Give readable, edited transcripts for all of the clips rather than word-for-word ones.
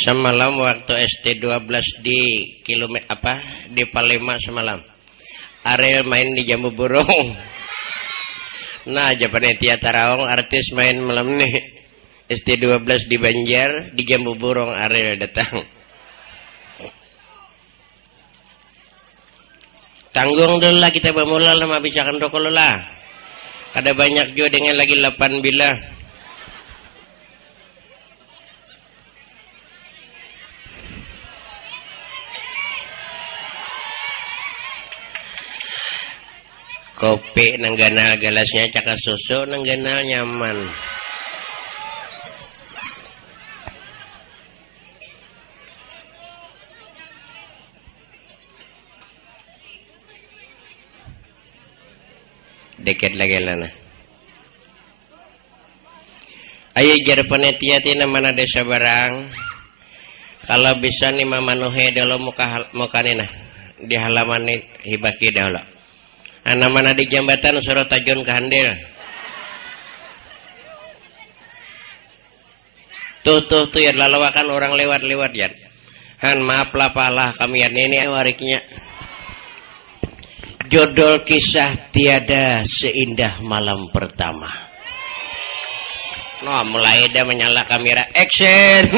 Semalam waktu ST12 di di Palema semalam. Ariel main di Jambu Burung. Nah, Japanitia Taraong artis main malam nih. ST12 di Banjar, di Jambu Burung Ariel datang. Tanggung dulu lah kita bermula lama bicarakan rokok lah. Ada banyak juga dengan lagi 8 bila. Kopi nangganal gelasnya cakap susu nangganal nyaman. Deket lagi lana. Ayo jar panitia tina mana desa barang. Kalau bisa nih mamanuhe dulu muka nina di halaman nih hibaki dahulu. Anak mana di jambatan suruh tajun ke handil. Tuh ya lalawakan orang lewat ya. Han maaf lah palah kami ini wariknya. Jodol kisah tiada seindah malam pertama. No, mulai dah menyala kamera action.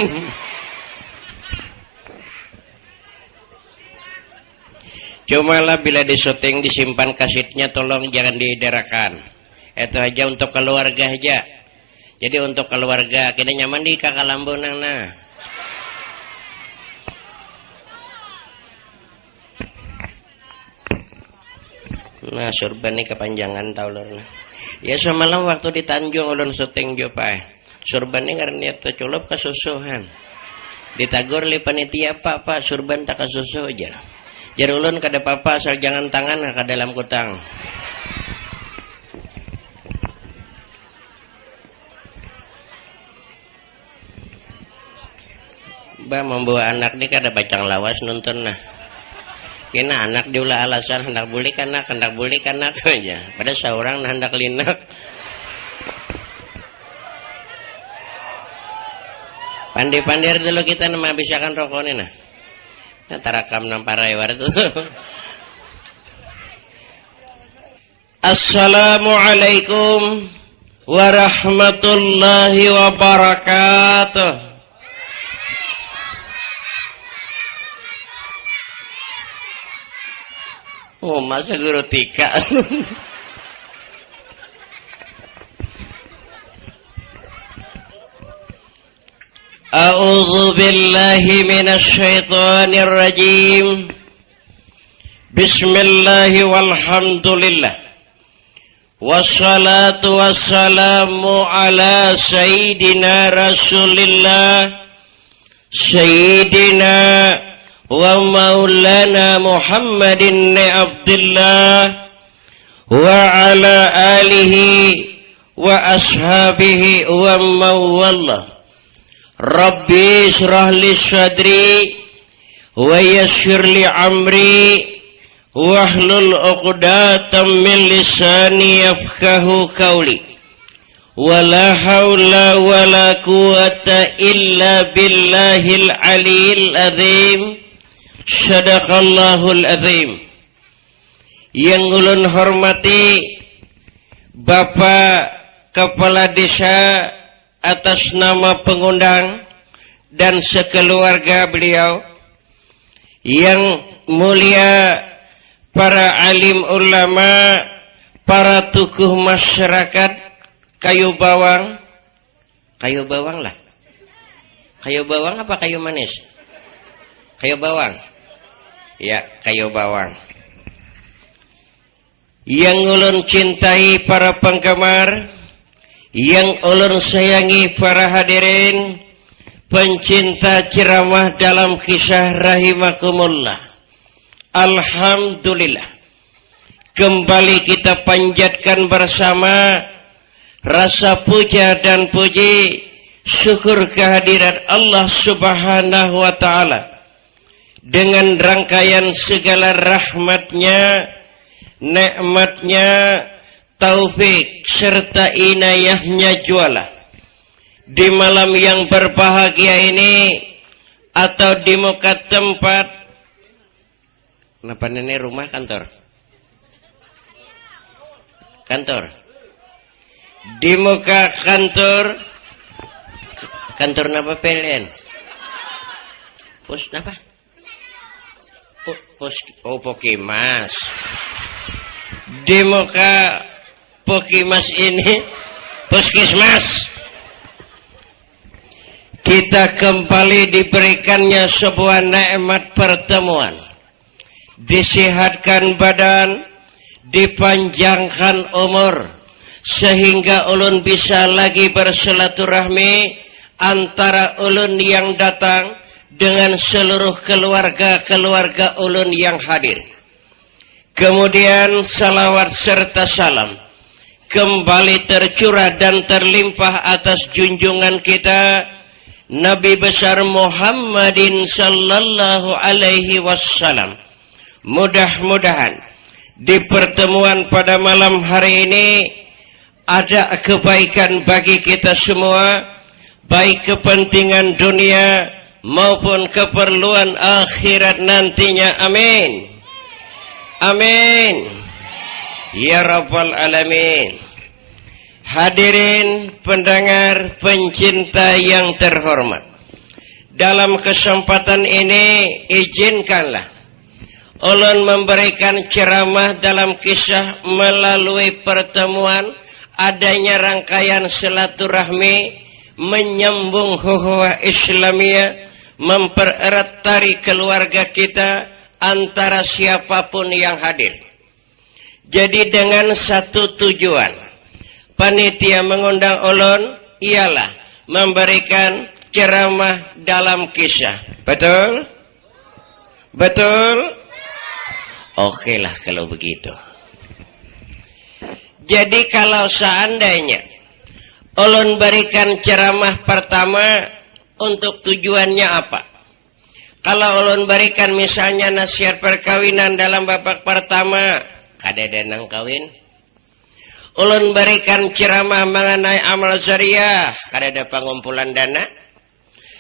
Cumalah bila di syuting disimpan kasetnya tolong jangan diederakan. Itu aja untuk keluarga aja. Jadi untuk keluarga kita nyaman di kakak lambunang nah. Nah surban ini kepanjangan tau lor nah. Ya semalam waktu di Tanjung ulun syuting jopai. Surban ini karena terculop kesusuhan. Ditagur li panitia pak surban tak kesusu aja. Jarulun kada papa asal jangan tangan ke dalam kutang. Ba membawa anak ni kada bacang lawas nonton nah. Kena anak diulah alasan hendak bulik anak aja. Pada seorang hendak linak. Pandai-pandai dulu kita nama bisakan rokok ni nah. Tarakam namparai wartu. Assalamualaikum warahmatullahi wabarakatuh. Oh masa guru tika. A'udzu billahi minasy syaithanir rajim. Bismillahi walhamdulillah. Wassalatu wassalamu ala sayyidina Rasulillah sayyidina wa maulana Muhammadin Abdullah wa ala alihi wa ashabihi wa mawallah. Rabbi syrah li sadri wa yassir li amri wahlul 'uqdatam min lisani yafqahu qawli wala haula wala quwata illa billahil aliyil azim sadaqallahul azim. Yang ulun hormati Bapak Kepala Desa atas nama pengundang dan sekeluarga beliau, yang mulia para alim ulama, para tokoh masyarakat kayu bawang lah. Kayu bawang apa kayu manis? Kayu bawang. Ya, kayu bawang. Yang ulun cintai para penggemar, yang ulun sayangi para hadirin, pencinta ceramah dalam kisah rahimakumullah. Alhamdulillah. Kembali kita panjatkan bersama rasa puja dan puji syukur kehadirat Allah Subhanahu wa taala dengan rangkaian segala rahmatnya, nikmatnya, taufik serta inayahnya jualah. Di malam yang berbahagia ini atau di muka tempat napa nenek rumah kantor di muka kantor napa PLN pos napa pos Pokimas di muka Pokimas ini puskesmas kita kembali diberikannya sebuah nikmat pertemuan, disehatkan badan, dipanjangkan umur, sehingga ulun bisa lagi bersilaturahmi antara ulun yang datang dengan seluruh keluarga ulun yang hadir. Kemudian salawat serta salam kembali tercurah dan terlimpah atas junjungan kita Nabi besar Muhammadin sallallahu alaihi wasallam. Mudah-mudahan di pertemuan pada malam hari ini ada kebaikan bagi kita semua, baik kepentingan dunia maupun keperluan akhirat nantinya. Amin. Amin. Ya Rabbal Alamin. Hadirin pendengar pencinta yang terhormat, dalam kesempatan ini izinkanlah ulun memberikan ceramah dalam kisah melalui pertemuan adanya rangkaian silaturahmi menyambung ukhuwah Islamiyah, mempererat tali keluarga kita antara siapapun yang hadir. Jadi dengan satu tujuan panitia mengundang ulun ialah memberikan ceramah dalam kisah. Betul? Betul? Oke lah kalau begitu. Jadi kalau seandainya ulun berikan ceramah pertama, untuk tujuannya apa? Kalau ulun berikan misalnya nasihat perkawinan dalam babak pertama, kadada nang kawin. Ulun berikan ceramah mengenai amal syariah, kadada pengumpulan dana.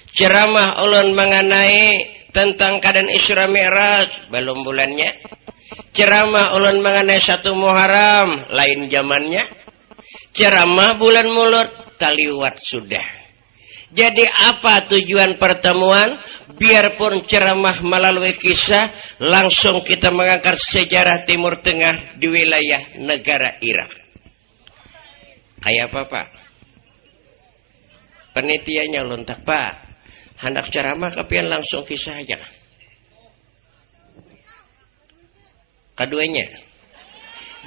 Ceramah ulun mengenai tentang keadaan Isra Mi'raj, belum bulannya. Ceramah ulun mengenai 1 Muharram, lain zamannya. Ceramah bulan Mulut, taliwat sudah. Jadi apa tujuan pertemuan? Biarpun ceramah melalui kisah, langsung kita mengangkat sejarah Timur Tengah di wilayah negara Irak. Kayak apa Pak? Penitianya lontak Pak, hendak ceramah kepian langsung kisah aja. Keduanya,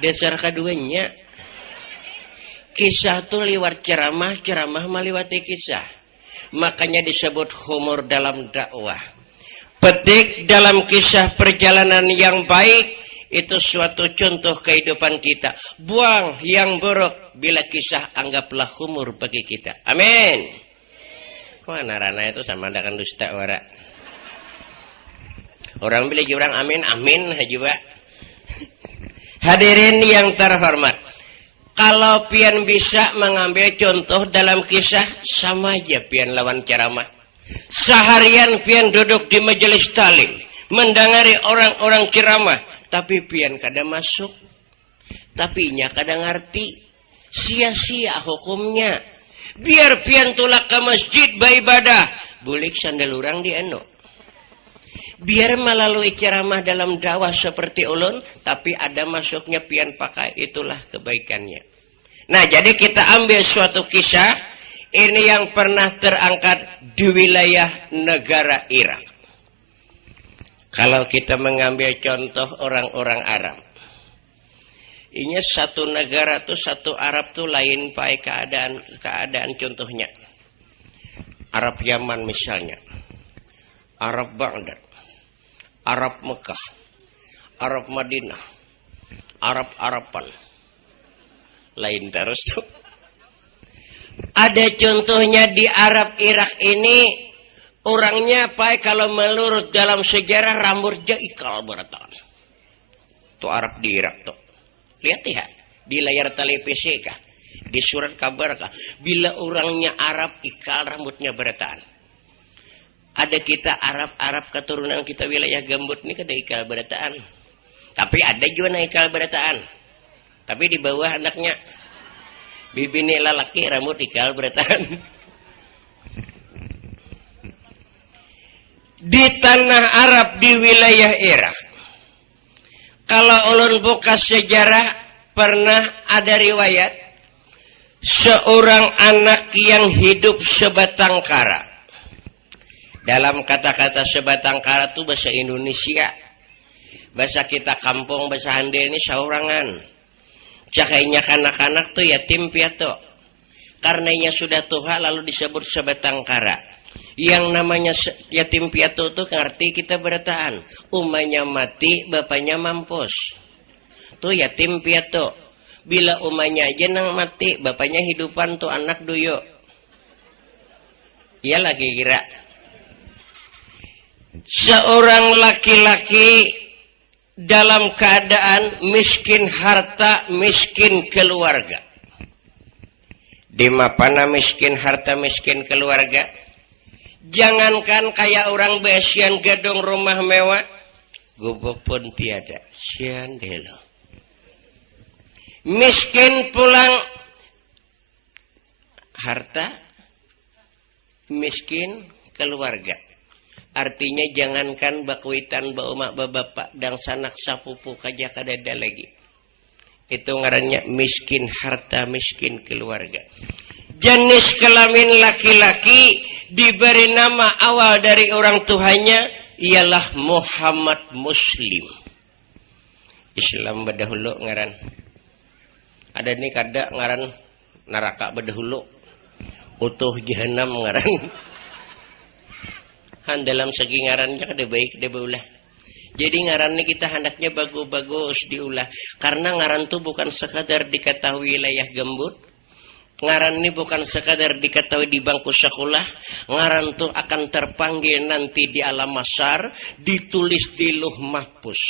dasar keduanya, kisah tuh lewat ceramah, ceramah melewati kisah. Makanya disebut humor dalam dakwah. Petik dalam kisah perjalanan yang baik, itu suatu contoh kehidupan kita. Buang yang buruk, bila kisah anggaplah humor bagi kita. Amin. Wah narana itu sama dengan dusta wara. Orang bila orang amin, amin juga. Hadirin yang terhormat, kalau pian bisa mengambil contoh dalam kisah, sama aja pian lawan ceramah. Seharian pian duduk di majelis talim, mendengari orang-orang ceramah, tapi pian kada masuk, tapi nya kada ngerti, sia-sia hukumnya. Biar pian tulak ke masjid beribadah, bulik sandal orang di eno. Biar melalui ceramah dalam dakwah seperti ulun, tapi ada masuknya pian pakai, itulah kebaikannya. Nah, jadi kita ambil suatu kisah ini yang pernah terangkat di wilayah negara Irak. Kalau kita mengambil contoh orang-orang Arab, ini satu negara tuh, satu Arab tuh lain pakai keadaan contohnya. Arab Yaman misalnya, Arab Baghdad, Arab Mekah, Arab Madinah, Arab-Araban. Lain terus tuh. Ada contohnya di Arab Irak ini, orangnya pakai kalau menurut dalam sejarah rambutnya ikal beratan. Tuh Arab di Irak tuh. Lihat ya, di layar televisi kah, di surat kabar kah, bila orangnya Arab ikal rambutnya beratan. Ada kita Arab keturunan kita wilayah gambut ini kada ikal berataan. Tapi ada juga na ikal berataan. Tapi di bawah anaknya. Bibini lalaki rambut ikal berataan. Di tanah Arab di wilayah Irak. Kalau ulun buka sejarah pernah ada riwayat seorang anak yang hidup sebatang kara. Dalam kata-kata sebatang kara itu bahasa Indonesia. Bahasa kita kampung, bahasa handil ini saurangan. Cakainya anak-anak tuh yatim piatu. Karenanya sudah tua lalu disebut sebatang kara. Yang namanya yatim piatu tuh ngerti kita berataan. Umanya mati, bapaknya mampus. Tuh yatim piatu. Bila umanya aja nang mati, bapaknya hidupan tuh anak duyo. Iya lagi kira. Seorang laki-laki dalam keadaan miskin harta, miskin keluarga. Di mapana miskin harta, miskin keluarga. Jangankan kayak orang besian gedung rumah mewah, gubuk pun tiada. Sian delo. Miskin pulang harta, miskin keluarga. Artinya jangankan bakuitan baumak bapak dan sanak sapupu kaja kadada lagi. Itu ngarannya miskin harta, miskin keluarga. Jenis kelamin laki-laki diberi nama awal dari orang tuanya ialah Muhammad Muslim. Islam berdahulu ngaran. Ada nih kada ngaran neraka berdahulu. Utuh jahanam ngaran. Dalam segi ngarannya kada baik kada baulah. Jadi ngaran ini kita hendaknya bagus-bagus diulah. Karena ngaran itu bukan sekadar diketahui wilayah gembut. Ngaran ini bukan sekadar diketahui di bangku sekolah. Ngaran itu akan terpanggil nanti di alam mahsyar, ditulis di Lauh Mahfuz.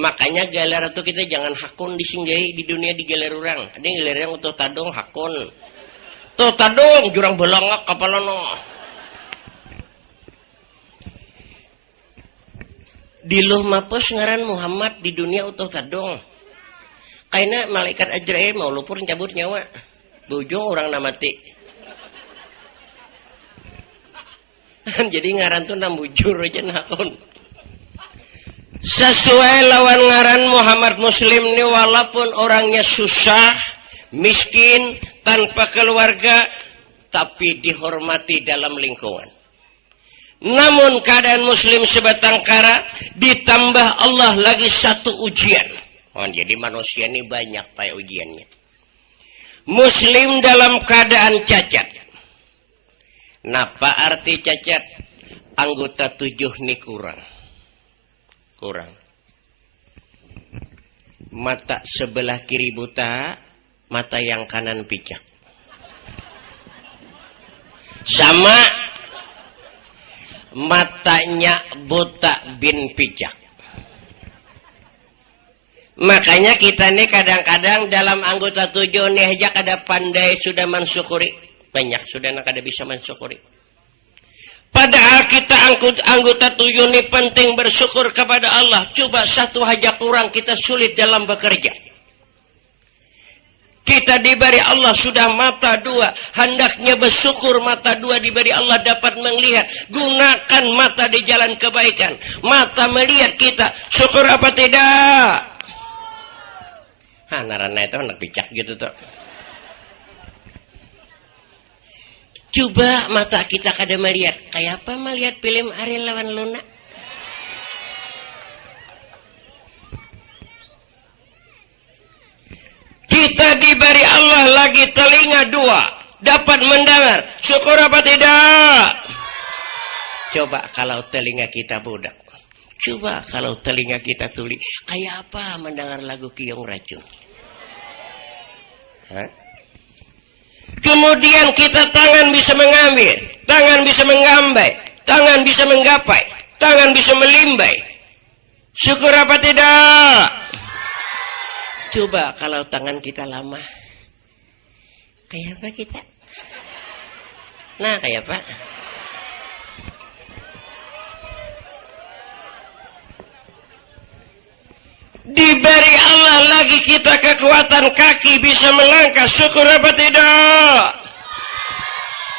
Makanya galer itu kita jangan hakun disinggahi di dunia di galer orang. Ada yang galer yang untuk tadong hakun. Tuh tadong jurang belangak kapalono. Di Lauh Mahfuz ngaran Muhammad di dunia utuh tadong. Kaina malaikat Ajrail mau lupur cabut nyawa. Bujung orang namati. Jadi ngaran tuh nam bujur aja nakon. Sesuai lawan ngaran Muhammad Muslim ini walaupun orangnya susah, miskin, tanpa keluarga, tapi dihormati dalam lingkungan. Namun keadaan muslim sebatang kara ditambah Allah lagi satu ujian. Oh, jadi manusia ini banyak pak ujiannya. Muslim dalam keadaan cacat. Napa arti cacat? Anggota 7 nih kurang. Mata sebelah kiri buta, mata yang kanan picak. Sama matanya buta bin pijak. Makanya kita nih kadang-kadang dalam anggota 7 nih aja kada pandai sudah mensyukuri. Banyak sudah kada bisa mensyukuri. Padahal kita anggota 7 ini penting bersyukur kepada Allah. Coba satu aja kurang kita sulit dalam bekerja. Kita diberi Allah sudah mata 2. Hendaknya bersyukur mata 2 diberi Allah dapat melihat. Gunakan mata di jalan kebaikan. Mata melihat kita. Syukur apa tidak? Narana itu anak picak gitu tuh. Coba mata kita kada melihat. Kayak apa melihat film Ariel lawan Luna? Kita diberi Allah lagi telinga 2. Dapat mendengar. Syukur apa tidak? Coba kalau telinga kita budak. Coba kalau telinga kita tuli. Kayak apa mendengar lagu Kiong Racun? Hah? Kemudian kita tangan bisa mengambil. Tangan bisa menggambai. Tangan bisa menggapai. Tangan bisa melimbai. Syukur apa tidak? Coba kalau tangan kita lama. Kayak apa kita? Nah kayak apa? Diberi Allah lagi kita kekuatan kaki bisa melangkah, syukur apa tidak?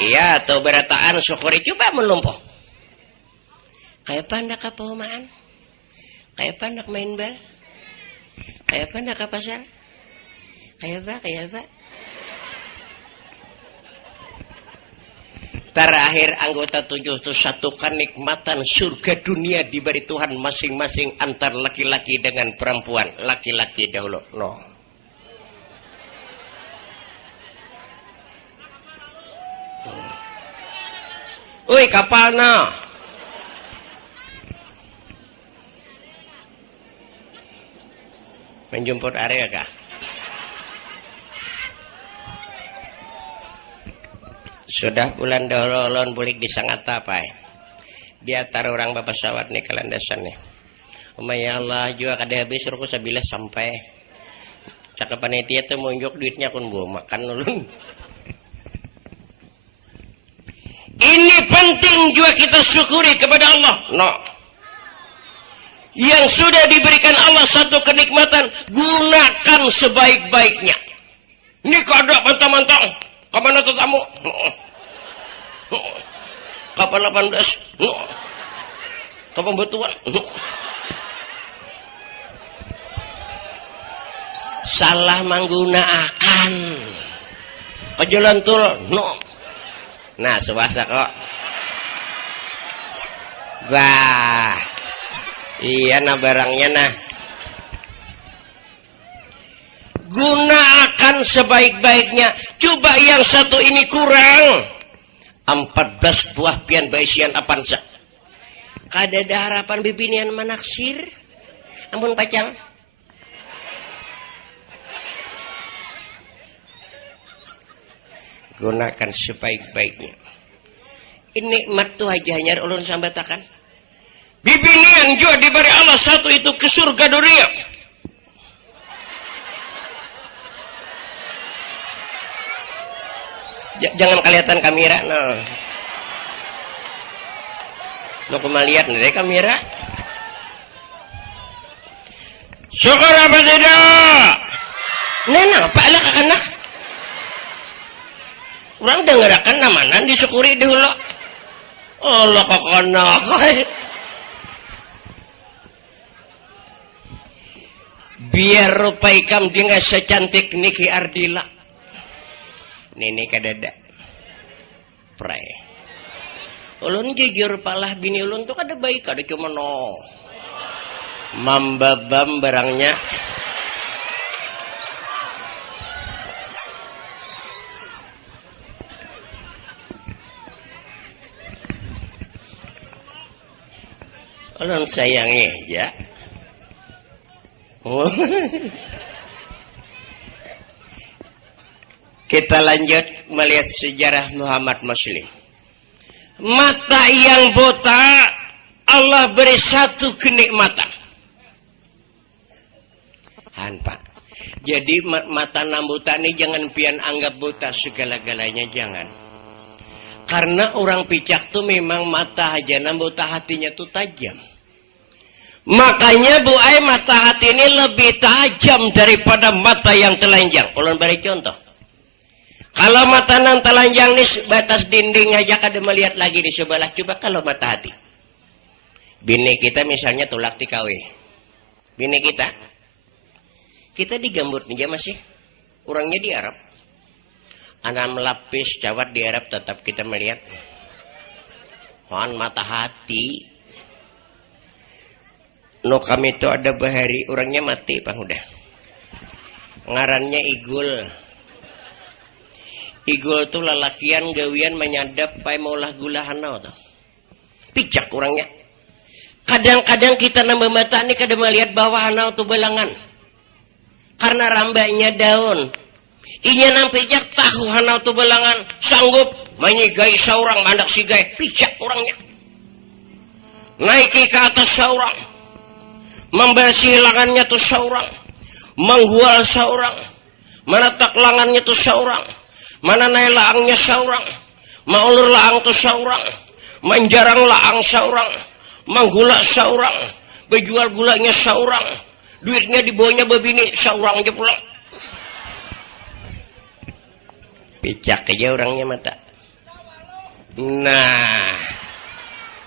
Iya, atau berataan syukuri coba melumpuh. Kayak pandak apa omaan? Kayak pandak main bal? Kayak pandak ke pasar? Kayak apa? Terakhir anggota 7 itu satu kenikmatan surga dunia diberi Tuhan masing-masing antar laki-laki dengan perempuan. Laki-laki dahulu. No. Woi kapalna. Menjemput area kah? Sudah bulan dahulu bulik disangata apa ya? Dia taruh orang bapak pesawat nih ke landasan nih. Ya Allah juga kada habis ruku sabila sampai. Cakap panitia tuh munjuk duitnya kun bu makan ulun. Ini penting juga kita syukuri kepada Allah. No. Yang sudah diberikan Allah satu kenikmatan, gunakan sebaik-baiknya. Ini kada mantang-mantang. Kapan ada tamu? Kapan 18? Kapan betuan? Salah menggunakan. Kejalan tul. No. Nah, sebasa kok. Bah. Iya nah barangnya nah. Gunakan sebaik-baiknya. Coba yang satu ini kurang. 14 buah pian baisian apansa. Kada ada harapan bibinian manaksir. Ampun pacang. Gunakan sebaik-baiknya. Ini nikmat tuh hajahnya ulun sambatakan. Bibinian juga diberi Allah satu itu ke surga dunia. Jangan kelihatan kamera, no. Lo kemaliat nih kamera. Syukur apa tidak? Nah, apa lah kakanak? Orang dengarkan namanan disyukuri dulu. Allah kakanak. Biar rupa ikam dia nggak secantik Niki Ardila. Nenek kadada pray ulun jujur palah bini ulun tuh kada baik kada cuma no mambabam barangnya ulun sayangi ya. Kita lanjut melihat sejarah Muhammad Muslim. Mata yang buta Allah beri satu kenikmatan. Pak. Jadi mata nam buta ini jangan pian anggap buta segala-galanya, jangan. Karena orang picak tuh memang mata aja nam buta hatinya tuh tajam. Makanya Bu Ai mata hati ini lebih tajam daripada mata yang telanjang. Ulun beri contoh. Kalau mata nang telanjang nih batas dinding aja kada melihat lagi di sebelah. Coba kalau mata hati. Bini kita misalnya tulak tikawe. Bini kita digambut nih masih. Orangnya di Arab. Anak melapis cawat di Arab tetap kita melihat. Mata hati. No kami itu ada bahari. Orangnya mati Bang udah. Ngarannya Igul. Igul tuh lalakian gawian menyadap pai maulah gula hanau tuh. Pijak orangnya. Kadang-kadang kita nambah mata nih kada melihat bawah hanau tuh belangan. Karena rambaknya daun. Inya nang pijak tahu hanau tuh belangan. Sanggup menyigai seorang mandak sigai. Pijak orangnya. Naiki ke atas seorang. Membersih lengannya tuh seorang. Menghual seorang. Menetak lengannya tuh seorang. Mana naik laangnya seorang, maulur laang tu seorang, menjarang laang seorang, menggula seorang, berjual gulanya seorang, duitnya dibawanya babini seorang aja pulang. Picak aja orangnya mata. Nah,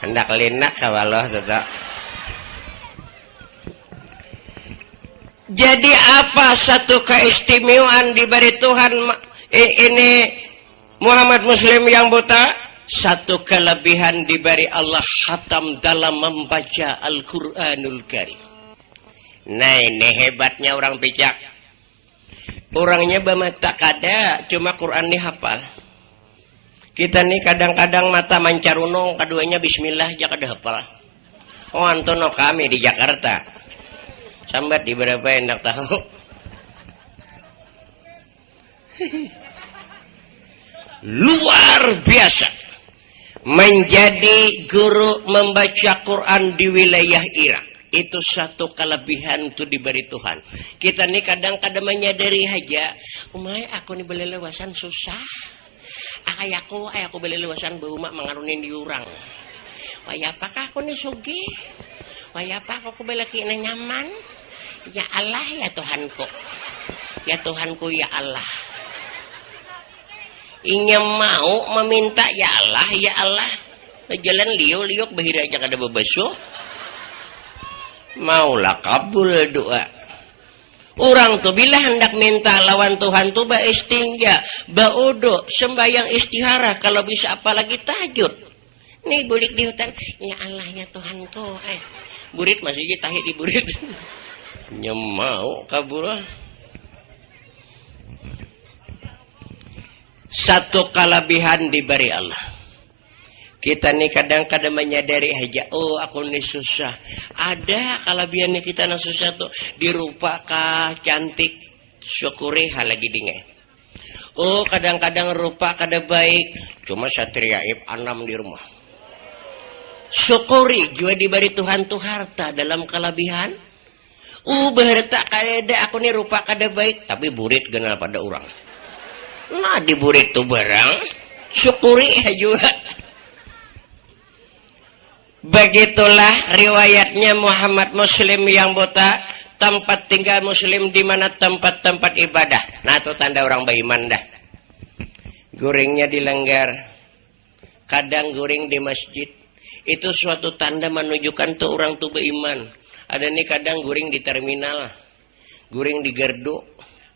hendak linak kawaloh tetap. Jadi apa satu keistimewaan diberi Tuhan ini Muhammad Muslim yang buta? Satu kelebihan diberi Allah khatam dalam membaca Al-Quranul Karim. Nah ini hebatnya orang picak. Orangnya bamata kada, cuma Quran dihafal. Kita nih kadang-kadang mata mancarunong, keduanya bismillah aja kada hafal. Oh antono kami di Jakarta. Sambat di berapa hendak tahu. Luar biasa. Menjadi guru membaca Quran di wilayah Irak. Itu satu kelebihan itu diberi Tuhan. Kita nih kadang-kadang menyadari aja, umay aku nih beli lewasan susah. Aku beli lewasan bau mak mengarunin diurang. Waya apakah aku nih sugi? Waya apa aku beli kena nyaman? Ya Allah ya Tuhanku. Ya Tuhanku ya Allah. Inya mau meminta ya Allah ya Allah. Jalan liuk bahira aja kada bebeso. Maulah kabul doa. Orang tuh bila hendak minta lawan Tuhan tuh istinja, baudo, sembayang istihara, kalau bisa apalagi tahajud. Nih bulik di hutan, ya Allah ya Tuhanku. Burit masih tahi di burit. Nyemau kabul. Satu kelebihan diberi Allah. Kita nih kadang-kadang menyadari aja, oh aku nih susah. Ada kelebihannya kita yang susah tuh. Dirupa kah cantik, syukuri hal lagi dingin. Oh kadang-kadang rupa kada baik, cuma satria ib anam di rumah. Syukuri juga diberi Tuhan tuh harta dalam kelebihan. Berharta kada aku nih rupa kada baik, tapi burit kenal pada orang. Nah di burit tuh barang, syukuri juga. Begitulah riwayatnya Muhammad Muslim yang buta. Tempat tinggal Muslim di mana tempat-tempat ibadah. Nah itu tanda orang beriman dah. Guringnya dilanggar. Kadang guring di masjid. Itu suatu tanda menunjukkan tuh orang tuh beriman. Ada nih kadang guring di terminal. Guring di gardu.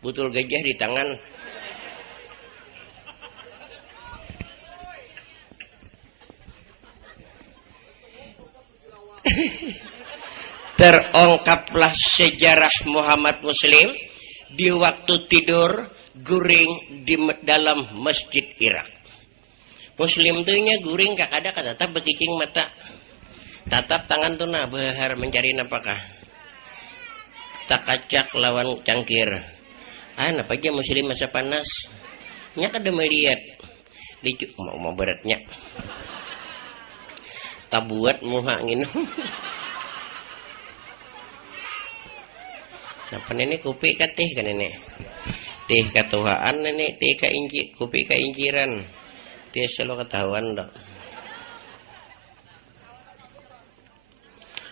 Butul gajah di tangan. Terungkaplah sejarah Muhammad Muslim di waktu tidur guring di dalam masjid Irak. Muslim tuhnya guring kakada tatap bekicing mata, tatap tangan tuh nah behar mencari napakah, tak kacak lawan cangkir. Napa aja Muslim masa panas, nya kada melihat, dicu mau beratnya. Tabuat muha nginu. Napa nenek kopi ka teh kan nenek. Teh katuhaan nenek teh ka inci, kopi ka inciran. Teh selalu ketahuan dok.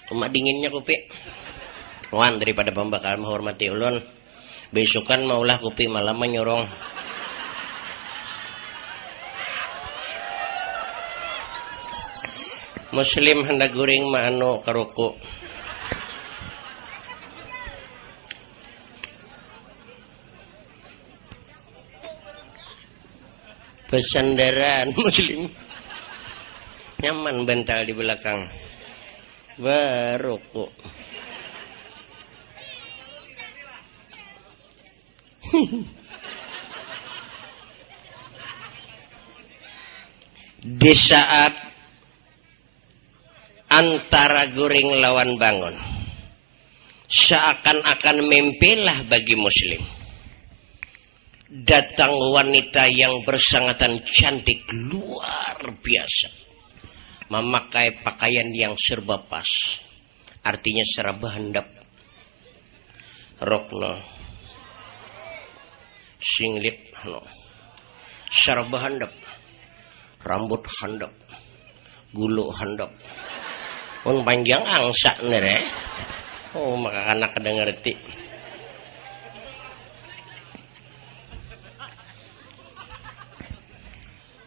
Cuma dinginnya kopi. Wan daripada pembakar menghormati ulun. Besokan maulah kopi malam menyorong. Muslim hendak goreng mano karoko. Pesandaran Muslim. Nyaman bantal di belakang. Baroko. Di saat antara guring lawan bangun, seakan-akan mimpilah bagi Muslim. Datang wanita yang bersangatan cantik luar biasa, memakai pakaian yang serba pas, artinya serba handap, rokno, singlet, serba handap, rambut handap, gulu handap. Pun panjang angsa nere. Oh, maka anak kada ngerti.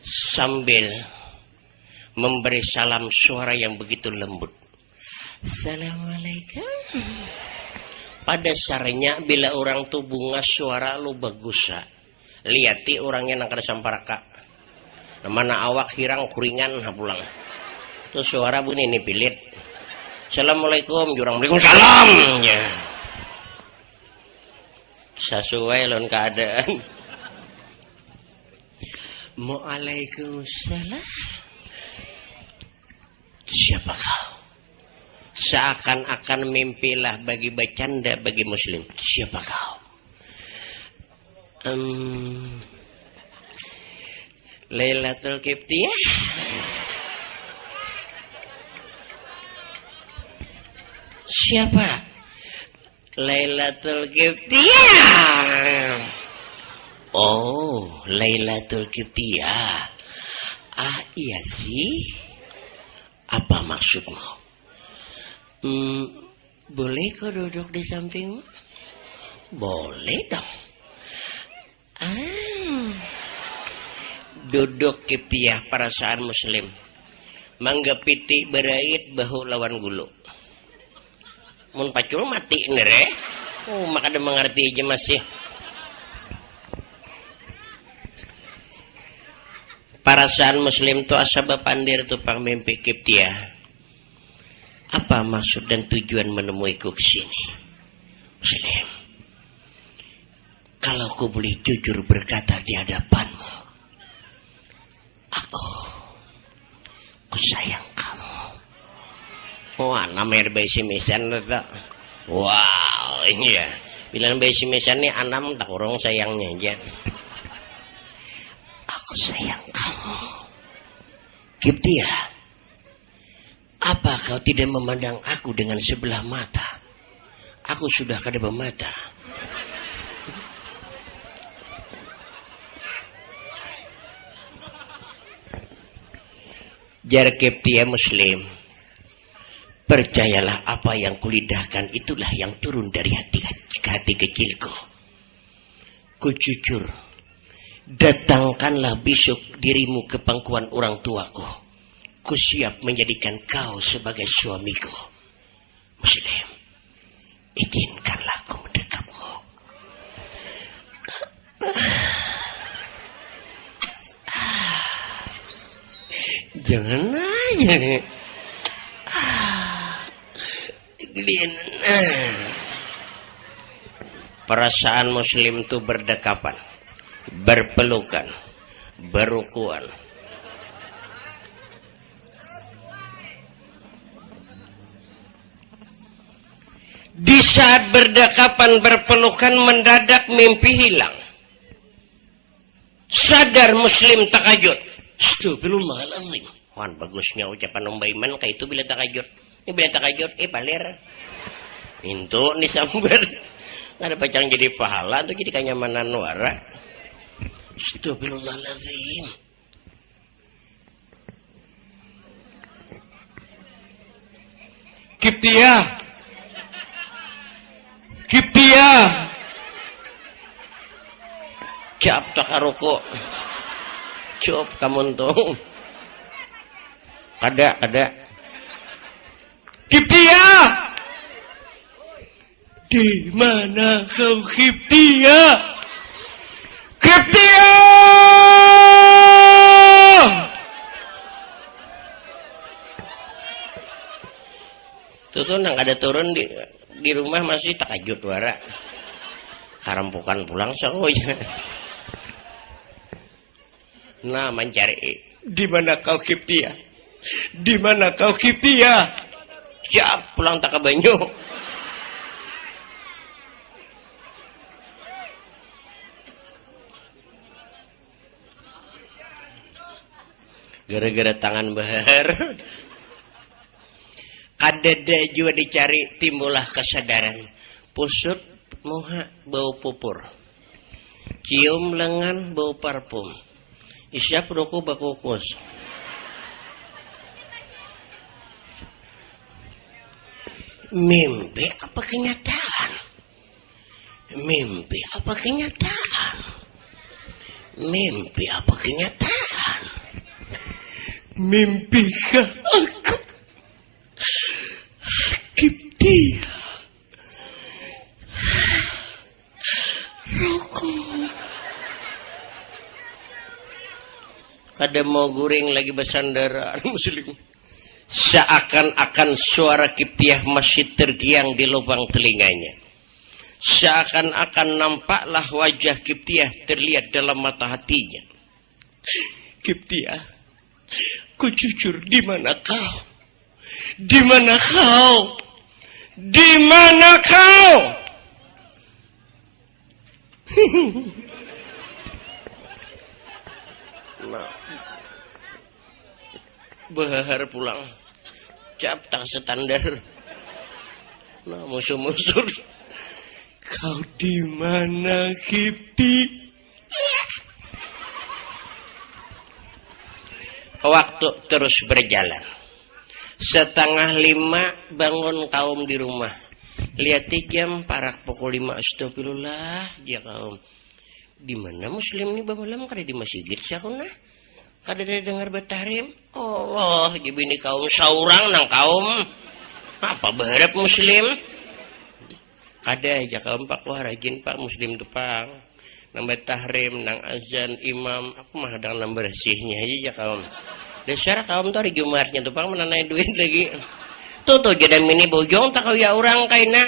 Sambil memberi salam suara yang begitu lembut. Assalamualaikum. Pada sarenya bila orang tuh bunga suara lu bagus sa. Liati orangnya nang kada samparaka. Mana awak hirang kuringan pulang. Tuh suara bunyi ini pilit. Assalamualaikum, jurang Waalaikumsalam. Ya. Sesuai lon keadaan. Waalaikumsalam. Siapa kau? Seakan-akan mimpilah bagi bercanda bagi muslim. Siapa kau? Lailatul Qibtiyah. Siapa? Lailatul Qibtiyah. Oh, Lailatul Qibtiyah. Ah, iya sih. Apa maksudmu? Boleh kau duduk di sampingmu? Boleh dong. Duduk Qibtiyah perasaan muslim. Mangga piti berait bahu lawan gulu. Mun pacul mati nere. Oh, maka ada mengerti aja masih. Perasaan muslim tu asaba pandir tu pang mimpi Qibtiyah. Apa maksud dan tujuan menemuiku ke sini? Muslim, kalau aku boleh jujur berkata di hadapanmu, aku sayang kamu. Wah, namanya bayi misan tak? Wow, iya. Bilang bayi misan ni anam tak kurang sayangnya aja. Aku sayang kamu. Qibtiyah, apa kau tidak memandang aku dengan sebelah mata? Aku sudah kada bermata. Jar Qibtiyah muslim, percayalah apa yang kulidahkan itulah yang turun dari hati kecilku. Ku jujur, datangkanlah besok dirimu ke pangkuan orang tuaku. Ku siap menjadikan kau sebagai suamiku. Muslim, izinkanlah aku mendekapmu. Jangan aja. Perasaan muslim itu berdekapan, berpelukan, berukuan. Di saat berdekapan berpelukan mendadak mimpi hilang. Sadar muslim takajud. Astagfirullahaladzim. Wan bagusnya ucapan Om Baiman kayak itu bila takajud. Ini bila takajud palir. Itu nih sambar. Nggak ada pacang jadi pahala tuh jadi kenyamanan wara. Astagfirullahaladzim. Qibtiyah. Qibtiyah. Cap tak aroko. Cop kamu untung. Kada. Qibtiyah. Di mana kau Qibtiyah? Qibtiyah. Tuh nang ada turun di rumah masih takajud wara. Karampukan pulang sakoja. Nah, mencari di mana kau Qibtiyah? Di mana kau Qibtiyah? Siap pulang tak ke banyu. Gara-gara tangan bahar. Kadada juga dicari, timbullah kesadaran. Pusut moha bau pupur. Cium lengan bau parfum. Isyap roku bakukus. Mimpi apa kenyataan? Mimpi apa kenyataan? Mimpi apa kenyataan? Mimpikah aku Kiptia rokok? Kada mau guring lagi bersandaraan muslim. Seakan-akan suara Kiptiah masih tergiang di lubang telinganya. Seakan-akan nampaklah wajah Kiptiah terlihat dalam mata hatinya. Kiptiah, ku jujur, di mana kau? Di mana kau? Di mana kau? Nah, bahar pulang, cap tak standar. Nah, musuh-musuh. Kau di mana, Kipti? Waktu terus berjalan. 4:30 bangun kaum di rumah. Lihat jam, parak pukul 5. Astagfirullah, ya kaum. Di mana muslim nih bamalam kada di masjid sakuna? Kada ada dengar betahrim. Allah, jadi ini kaum saurang nang kaum. Apa berharap muslim? Kada aja kaum pak wah rajin pak muslim tupang. Nang betahrim, nang azan, imam, aku mah ada nang bersihnya aja kaum. Dasar kaum tuh hari Jumatnya tuh pak menanai duit lagi. Tuh jadi mini bojong tak kau ya orang kaina.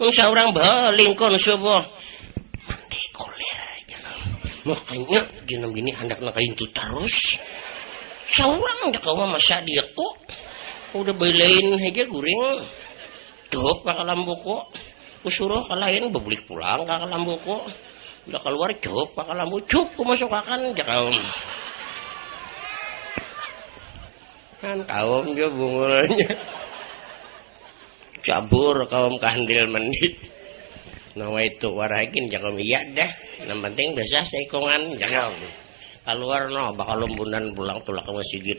Mung saurang balingkon subuh. Mandi koler aja kaum. Makanya jenam bini hendak nakain tuh terus. Saurang aja kaum masa dia kok. Udah belain aja guring. Cuk pak lambu kok. Usuruh kalahin bebelik pulang ke lambu kok. Udah keluar cuk pak lambu cuk masuk akan aja kaum. Kan kaum dia bungulnya cabur kaum kandil mandi nawa itu warakin jakom iya dah yang penting biasa seikongan jangan keluar no bakal lembunan pulang tulak ke masjid.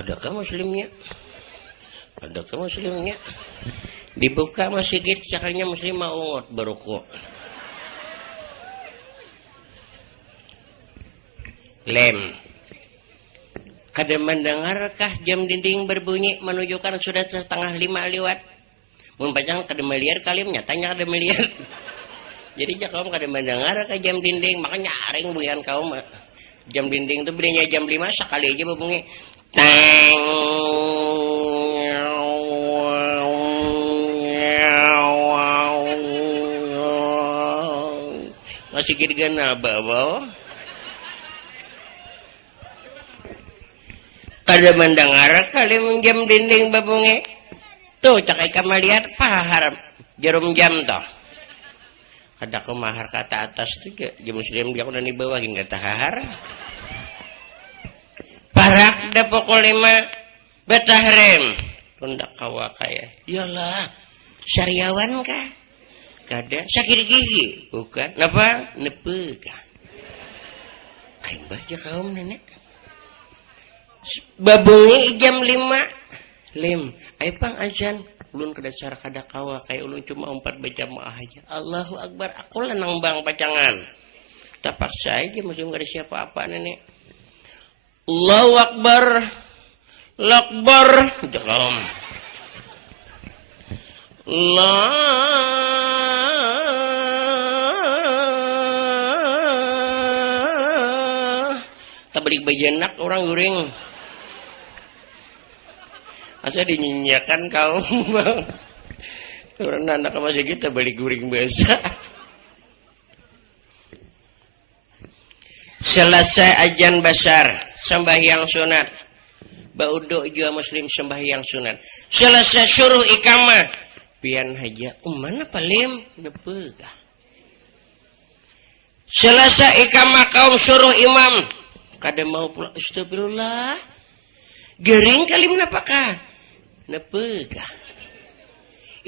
Adakah muslimnya? Adakah muslimnya? Dibuka masjid cakanya muslim mau ungut berukuk lem. Kada mendengarkah jam dinding berbunyi menunjukkan sudah 4:30 lewat? Mun panjang kada melihat kalim nyatanya kada melihat. Jadi kaum kada mendengarkah jam dinding makanya aring buyan kaum. Jam dinding itu belinya jam 5 sekali aja berbunyi. Tang. Masih kira-kira bawa. Kada mendengar kali jam dinding babunge. Tuh cakai kamu lihat pahar jarum jam toh. Kada ku mahar kata atas tuh jam muslim dia kuda di bawah gini kata hahar. Parak da pukul 5 betahrem. Tundak kawa kaya. Yalah syariawan kah? Kada sakit gigi bukan. Napa? Nepe kah? Aing baca kaum nenek. Babungi jam 5 lim ai pang azan ulun kada cara kada kawa kayak ulun cuma 4 berjamaah aja. Allahu akbar aku lenang bang pacangan tapak saja muslim kada siapa apa nenek. Allahu akbar lakbar jakom Allah tabalik bajanak orang guring. Asa dinyinyakan kaum bang. Orang anak masih kita balik guring biasa. Selesai ajan besar sembahyang sunat. Baudo juga muslim sembahyang sunat. Selesai suruh ikamah. Pian haja mana palim nepegah. Selesai ikamah kaum suruh imam. Kada mau pulang astagfirullah. Gering kalim napakah? Nepegah.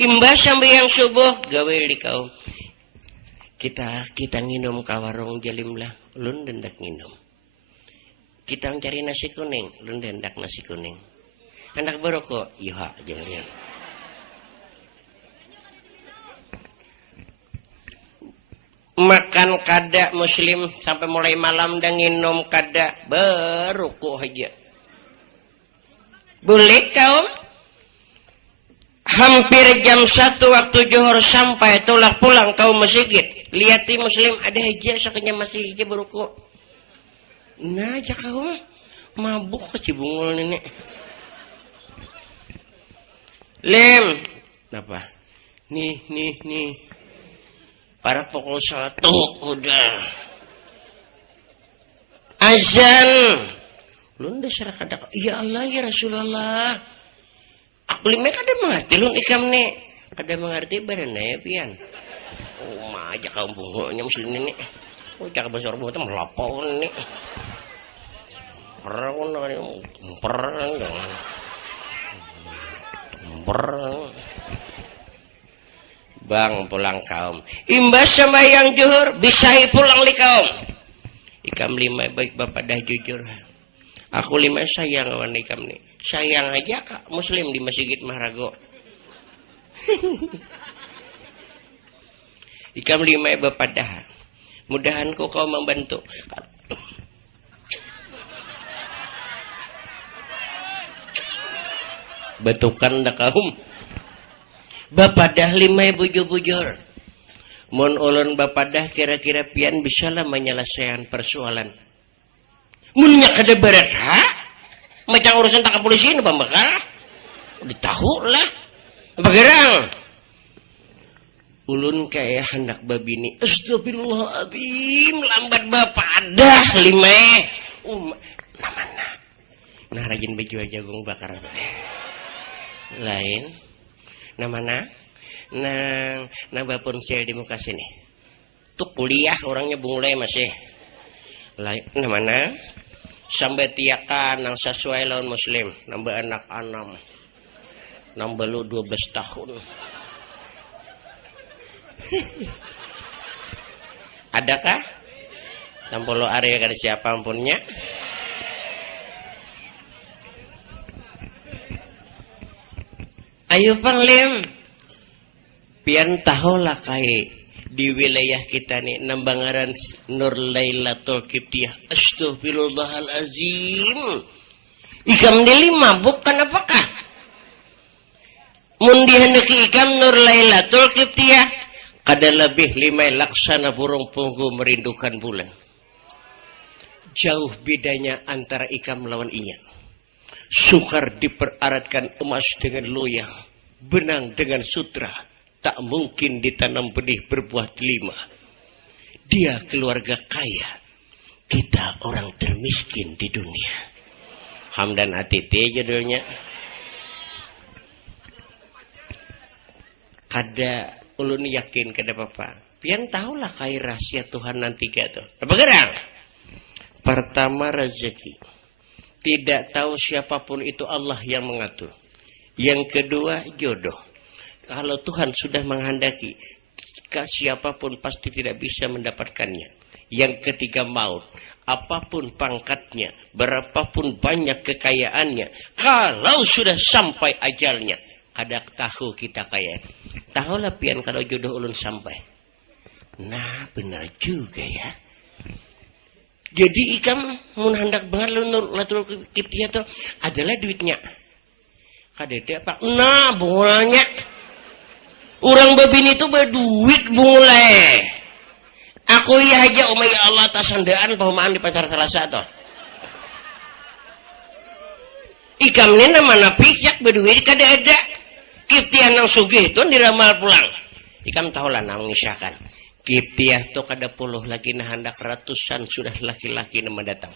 Imbas sampai yang subuh gawe di kaum. Kita nginum ka warung jalim lah. Lun dendak nginum. Kita mencari nasi kuning. Lun dendak nasi kuning. Anak berokok. Iya jalian. makan kada muslim sampai mulai malam dan minum kada beruku aja. Boleh kaum? Hampir jam 1 waktu zuhur sampai tolak pulang kaum masjid. Lihat muslim ada aja sakanya masih aja beruku. Nah aja kaum mabuk ke Cibungul nenek. Lem, apa? Nih. Para pukul 1 udah. Azan. Lun dasar kada. Ya Allah ya Rasulullah. Aku lima kada mengerti lun ikam nih. Kada mengerti barana ya pian. Oh mah aja kaum punggungnya muslim ini. Oh cakap bahasa Arab itu melapor nih. Bang pulang kaum. Imbas sembahyang zuhur bisa pulang li kaum. Ikam lima baik bapak dah jujur. Aku lima sayang lawan ikam nih. Sayang aja kak muslim di Masjid Maharago. Ikam lima bapak dah. Mudahan kau membantu. Betukan dah kaum. Bapak dah lima bujur-bujur. Mun ulun bapak dah kira-kira pian bisalah menyelesaikan persoalan. Munnya kada berat ha? Macam urusan tak polisi ini pembakar. Ditahu lah. Apa gerang? Ulun kayak hendak babini. Astagfirullahaladzim. Lambat bapak dah lima. Namana. Nah rajin baju aja gong bakar. Lain. Namana. Nah bapun saya di muka sini. Tuh kuliah orangnya bungulai masih. Lain. Namana. Sampai tiakan yang sesuai lawan muslim. Nambah anak 6. Nambah lu 12 tahun. Adakah? Tampolo area kada siapa ampunnya. Ayo panglim. Pian tahulah kai di wilayah kita nih nambangaran Nur Lailatul Qibtiyah. Astagfirullahalazim. Ikam dili mabuk kan apakah? Mun dihendaki ikam Nur Lailatul Qibtiyah kada lebih 5 laksana burung punggu merindukan bulan. Jauh bedanya antara ikam lawan inya. Sukar diperaratkan emas dengan loyang, benang dengan sutra. Tak mungkin ditanam benih berbuah delima. Dia keluarga kaya, kita orang termiskin di dunia. Hamdan Atiti judulnya. Kada ulun yakin kada apa-apa. Pian tahulah kaya rahasia Tuhan nanti gitu. Apa gerang? Pertama rezeki. Tidak tahu siapapun itu Allah yang mengatur. Yang kedua jodoh. Kalau Tuhan sudah menghendaki, siapapun pasti tidak bisa mendapatkannya. Yang ketiga maut. Apapun pangkatnya, berapapun banyak kekayaannya, kalau sudah sampai ajalnya, kada tahu kita kaya. Tahulah pian kalau jodoh ulun sampai. Nah benar juga ya. Jadi ikam mun hendak banget Nur Lailatul Qibtiyah itu adalah duitnya. Kadede apa? Nah bungulanya. Orang babini itu berduit mulai. Aku ya aja ya Allah tasandaan pahumaan di pasar Selasa toh. Ikam ini mana pijak berduit kada ada. Qibtiyah nang sugih itu diramal pulang. Ikam tahu lah nang ngisahkan. Qibtiyah tu kada puluh lagi nah hendak ratusan sudah laki-laki nama datang.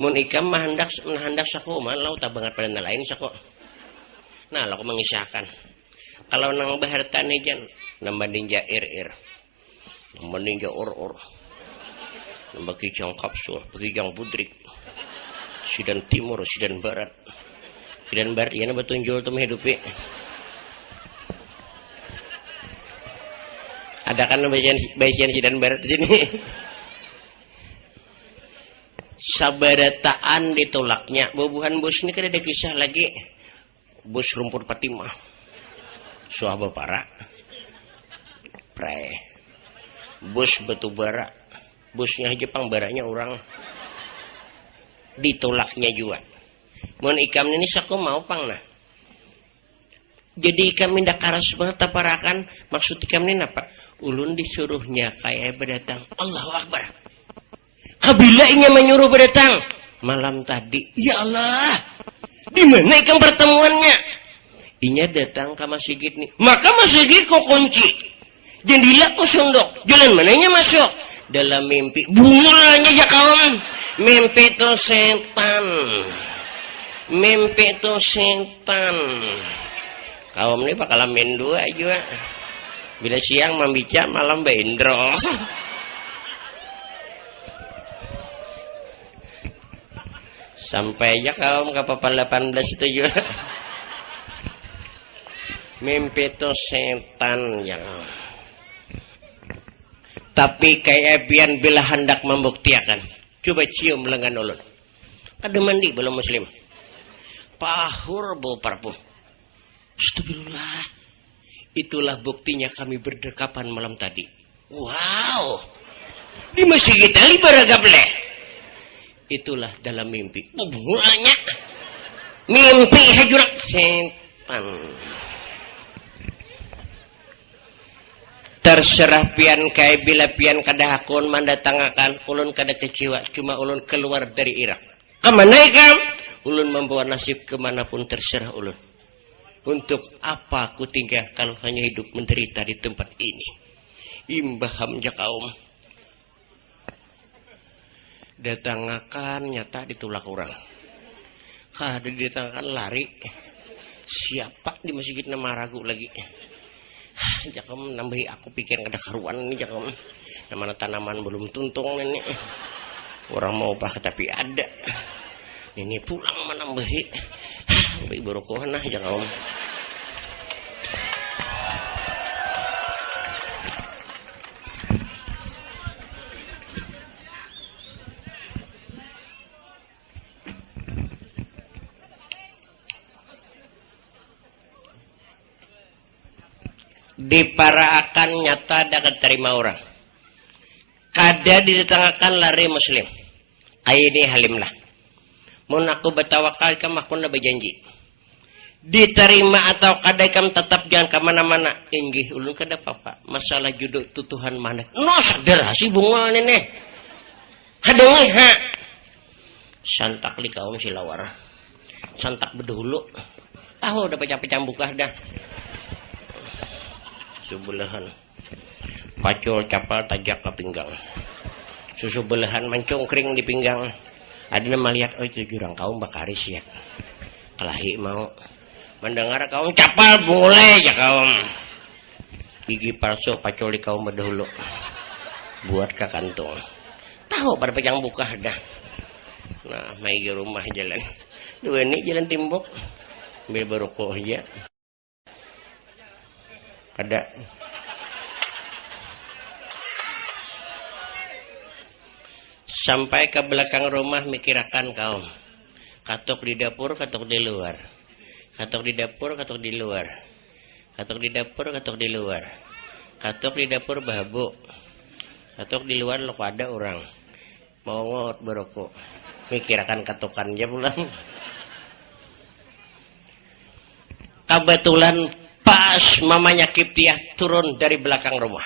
Mun ikam mah hendak saku mah lau tak banget pada lain saku. Nah aku mengisahkan. Kalau nang baharta nih jan, nambah ninja ir, nambah ninja or, nambah kijang kapsul, kijang pudrik, sidan timur, sidan barat ya nambah tunjul tuh menghidupi. Ada kan baisian sidan barat di sini. Sabarataan ditolaknya, bubuhan bos ini kan ada kisah lagi, bos rumput Fatimah. Suah bapara pre bus batu bara, busnya Jepang, baranya orang ditolaknya juga. Mun ikam ini saku mau pang nah. Jadi ikam minda karas banget taparakan, maksud ikam ini apa? Ulun disuruhnya kayak berdatang. Allahu Akbar. Kabila inya menyuruh berdatang malam tadi. Ya Allah, di mana ikam pertemuannya? Inya datang ke masjid nih. Maka masjid kok kunci. Jendela kok sundok. Jalan mananya masuk? Dalam mimpi. Bungulnya ya kawan. Mimpi itu setan. Mimpi itu setan. Kaum ini bakal main dua juga. Bila siang membica, malam beindro. Sampai aja kaum ke papan 18 itu juga. Mimpi itu setan ya. Tapi kayak bian bila hendak membuktikan. Coba cium lengan ulun. Kada mandi belum muslim. Pahur bau parfum. Astagfirullah. Itulah buktinya kami berdekapan malam tadi. Wow. Di masjid Ali baragable. Itulah dalam mimpi. Bubulanya. Mimpi hajurak setan. Terserah pian kai bila pian kada hakun mandatangakan ulun kada kecewa, cuma ulun keluar dari Irak. Kemana ikam? Ulun membawa nasib kemanapun terserah ulun. Untuk apa aku tinggal kalau hanya hidup menderita di tempat ini? Imbaham ja kaum. Datangakan nyata ditolak orang. Kada didatangakan lari. Siapa di masjid nama ragu lagi. Jakam nambahi aku pikir kada karuan ini jakam. Namanya tanaman belum tuntung ini. Orang mau pakai tapi ada. Ini pulang menambahi. Baik barokohan nah jakam. Diparaakan nyata dapat terima orang. Kada didatangkan lari muslim. Kayak ini halim lah. Mun aku bertawakal kam aku na berjanji. Diterima atau kada kam tetap jangan kemana-mana. Inggih ulun kada apa-apa. Masalah judul tutuhan mana. No sadar si bunga ini. Hadengi ha. Santak li kaum silawar. Santak bedahulu. Tahu udah pecah-pecah buka dah. Sebelahan pacul capal tajak ke pinggang, susu belahan mencongkring di pinggang. Ada nama lihat, oh itu jurang kaum bakaris ya kelahi mau mendengar kaum capal mulai ya kaum gigi palsu pacul di kaum berdahulu buat ke kantung tahu pada pejang buka dah. Nah mai ke rumah jalan dua ini jalan timbuk ambil baroko aja ada sampai ke belakang rumah mikirakan kaum katok di dapur katok di luar katok di dapur katok di luar katok di dapur katok di luar katok di dapur babu katok di luar lo ada orang mau ngot baroko mikirakan katokannya pulang kebetulan pas mamanya Kiptiah turun dari belakang rumah.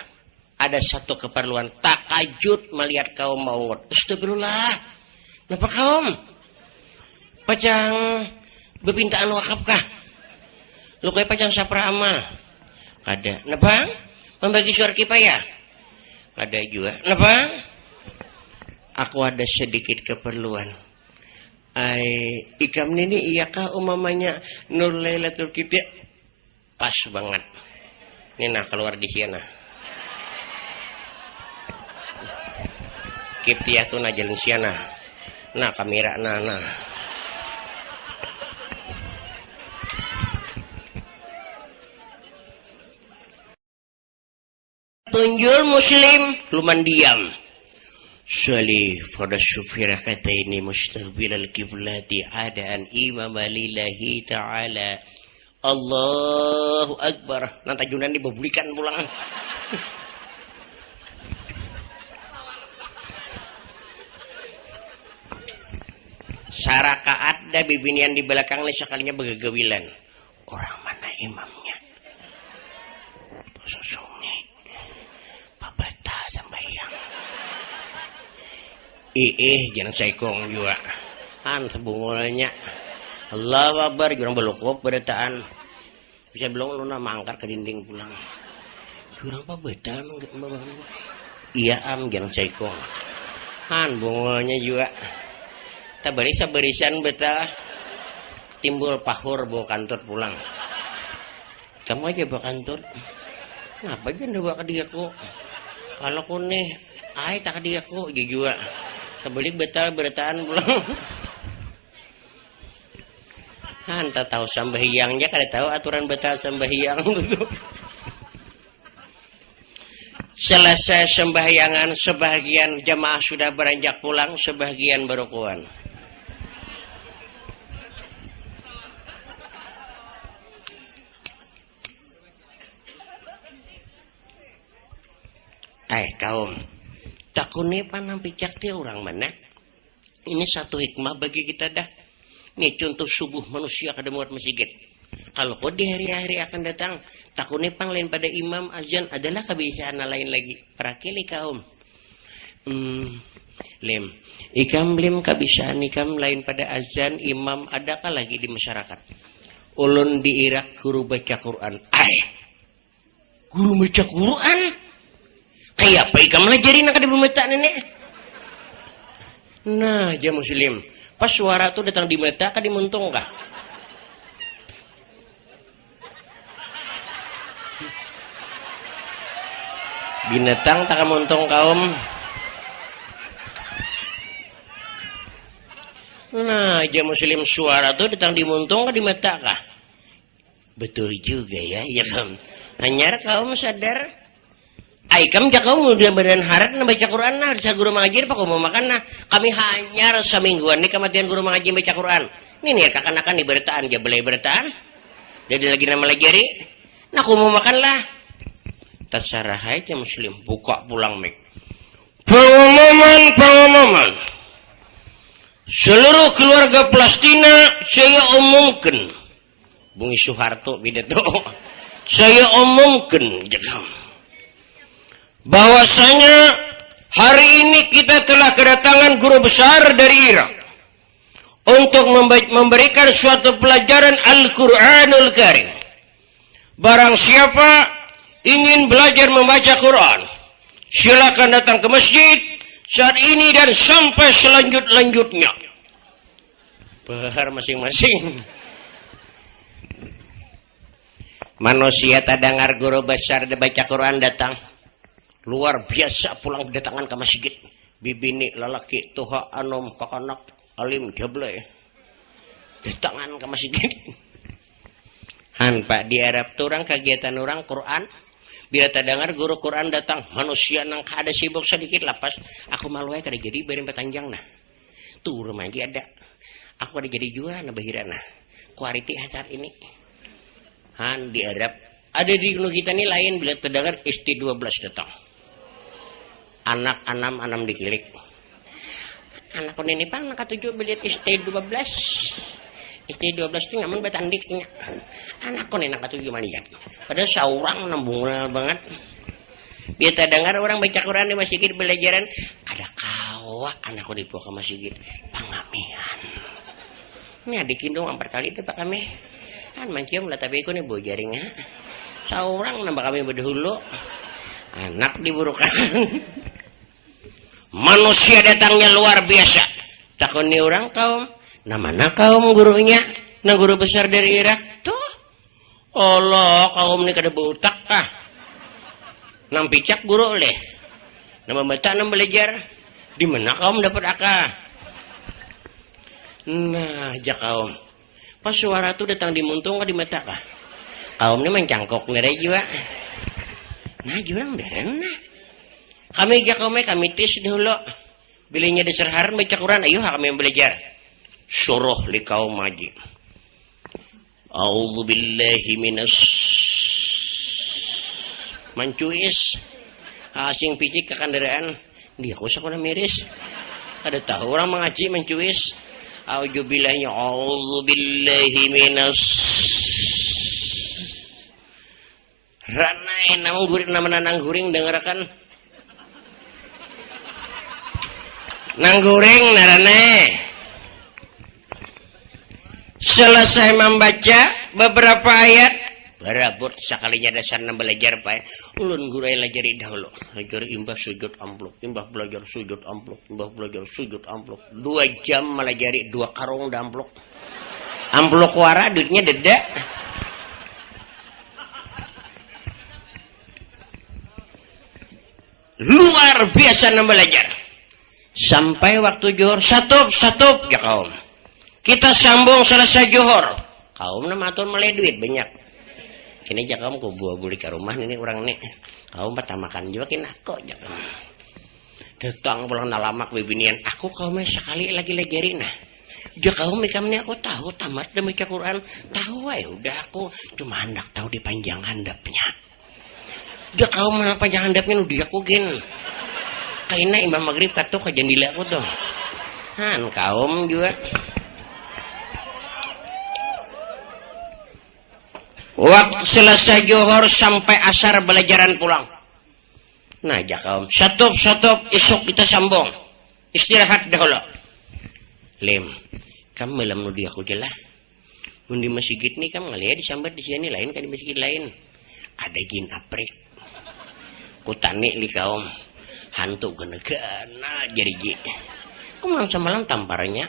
Ada satu keperluan. Takajud melihat kaum maungut. Astagfirullah. Kenapa kaum? Pajang bebintaan wakaf kah? Lu kayak pajang sapra amal. Kada. Kenapa? Membagi suar kipaya. Kada juga. Kenapa? Aku ada sedikit keperluan. Ikam ini iyakah umamanya Nur Lailatul Qadar? Pas banget. Ini nah keluar di sini nah. Kiptiah tuh nah jalan siana. Nah kamera nah. Tunjul muslim luman diam. Salih pada syufira kata ini mustaqbil al-qiblati adaan imam lillahi ta'ala. Allahu Akbar. Nanti junan dibubulikan pulang. sarakaat da bibinian di belakang nih sekalinya begagawilan. Orang mana imamnya? Susungnya babata sambayang. Jangan saikong juga. Sebungulnya Allah Akbar jurang belukop beretaan. Bisa belum lu mangkar ke dinding pulang. Jurang babata iya jangan saikong. Bungulnya juga. Tak barisan betal timbul pahur bawa kantor pulang. Kamu aja bawa kantor. Kenapa aja ndak bawa ke dia kok? Kalau ku nih, tak ke dia kok juga. Kebalik betal beretaan pulang. Tak tahu sambahyangnya, kada tahu aturan betal sambahyang tuh. Selesai sembahyangan, sebagian jamaah sudah beranjak pulang, sebagian berukuan. Kaum, takune panang picak dia orang mana? Ini satu hikmah bagi kita dah. Ini contoh subuh manusia kada muat masjid. Kalau kau di hari-hari akan datang, takune pang lain pada imam azan adalah kebiasaan lain lagi. Parakili kaum. Ikam kebiasaan ikam lain pada azan imam adakah lagi di masyarakat? Ulun di Irak guru baca Quran. Guru baca Quran? Kayak apa ikam melajari nak ada pemeta nenek? Nah, aja muslim. Pas suara tuh datang di mata, kan dimuntung kah? Binatang tak muntung kaum. Nah, aja muslim suara tuh datang dimuntung kan di mata kah? Betul juga ya, ya kan. Hanyar kaum sadar. Aikam jakau mudah badan harat na baca Quran na sa guru mengajar pa ko mau makan na kami hanyar sa mingguan ni kematian guru mengajar baca Quran. Ini kakanakan di beritaan dia boleh beritaan. Jadi lagi nama lajari. Nah aku mau makan lah. Terserah aja muslim buka pulang mik. Pengumuman. Seluruh keluarga Palestina saya umumkan. Bungi Soeharto pidato. Saya umumkan jakam. Bahwasanya hari ini kita telah kedatangan guru besar dari Irak untuk memberikan suatu pelajaran Al-Quranul Karim. Barang siapa ingin belajar membaca Quran, silakan datang ke masjid saat ini dan sampai selanjutnya. Bahar masing-masing. Manusia tak dengar guru besar baca Quran datang. Luar biasa pulang kedatangan ke masjid. Bibini lalaki tuha anom kakanak alim jable. Datangan ke masjid. Pak di Arab tuh orang kegiatan orang Quran. Bila tak dengar guru Quran datang, manusia nang kada sibuk sedikit lapas. Aku malu ya kada jadi beri petanjang nah. Tuh remaja ada. Aku ada jadi juga nah bahirana. Kuariti hasar ini. Di Arab ada di kita ini lain bila terdengar istri 12 datang. Anak anam dikilik. Anak ini pang nak 7 bilit istri 12. Istri 12 itu ngamun betandiknya. Anak ini nak 7 maniat. Padahal seorang nambung banget. Dia terdengar orang baca Quran di masjid belajaran. Kada kawa anak ini ke masjid pangamian. Ini adikin dong 4 kali itu pak kami. Kan mancium lah tapi aku nih bawa jaringnya. Seorang nambah kami berdahulu. Anak diburukan. Manusia datangnya luar biasa. Takuni orang kaum. Namanya kaum gurunya. Nah guru besar dari Irak. Tuh. Allah kaum ini kada butak kah. Nang picak guru oleh. Nama mata nang belajar. Di mana kaum dapat akal. Nah aja kaum. Pas suara tuh datang dimuntung ke di mata kah. Kaum ini mencangkok nerai juga. Nah jurang deren nah. Kami aja kaum kami tis dulu. Bilanya diserharan baca Quran. Ayo kami yang belajar. Suruh li kaum maji. A'udzu billahi minas mancuis. Asing picik ke kendaraan. Dia kusak na miris. Kada tahu orang mengaji mencuis. Auzubillahi auzubillahi minas ranai namun guring namana nangguring dengarkan nangguring narane. Selesai membaca beberapa ayat berabot sekalinya dasarna belajar pae ulun gurai lajari dahulu lajari imbah sujud amplok imbah belajar sujud amplok imbah belajar sujud amplok 2 jam melajari 2 karung da amplok wara duitnya deda luar biasa na belajar sampai waktu zuhur satup ya kaum kita sambung selesai zuhur kaum na matur meleh duit banyak kini aja kamu ku buah buli ke rumah ini orang nih kamu patah makan juga kini aku aja datang pulang nalamak bibinian aku kamu sekali lagi legerin nah juga kamu mikamnya aku tahu tamat demi Quran tahu udah aku cuma hendak tahu di panjang handapnya juga kamu mana panjang handapnya udah aku gen kayaknya imam maghrib katuh kejendila aku tuh han kaum juga waktu selesai zuhur sampai asar belajaran pulang. Nah, aja kaum. Satup esok kita sambung. Istirahat dahulu. Lem, kamu malam nudi aku jelah. Mun di masjid nih kamu ngelihat disambat di sini lain kan di masjid lain. Ada jin aprek. Kutani li kaum. Hantu gana jadi ji. Kamu langsung malam tamparnya.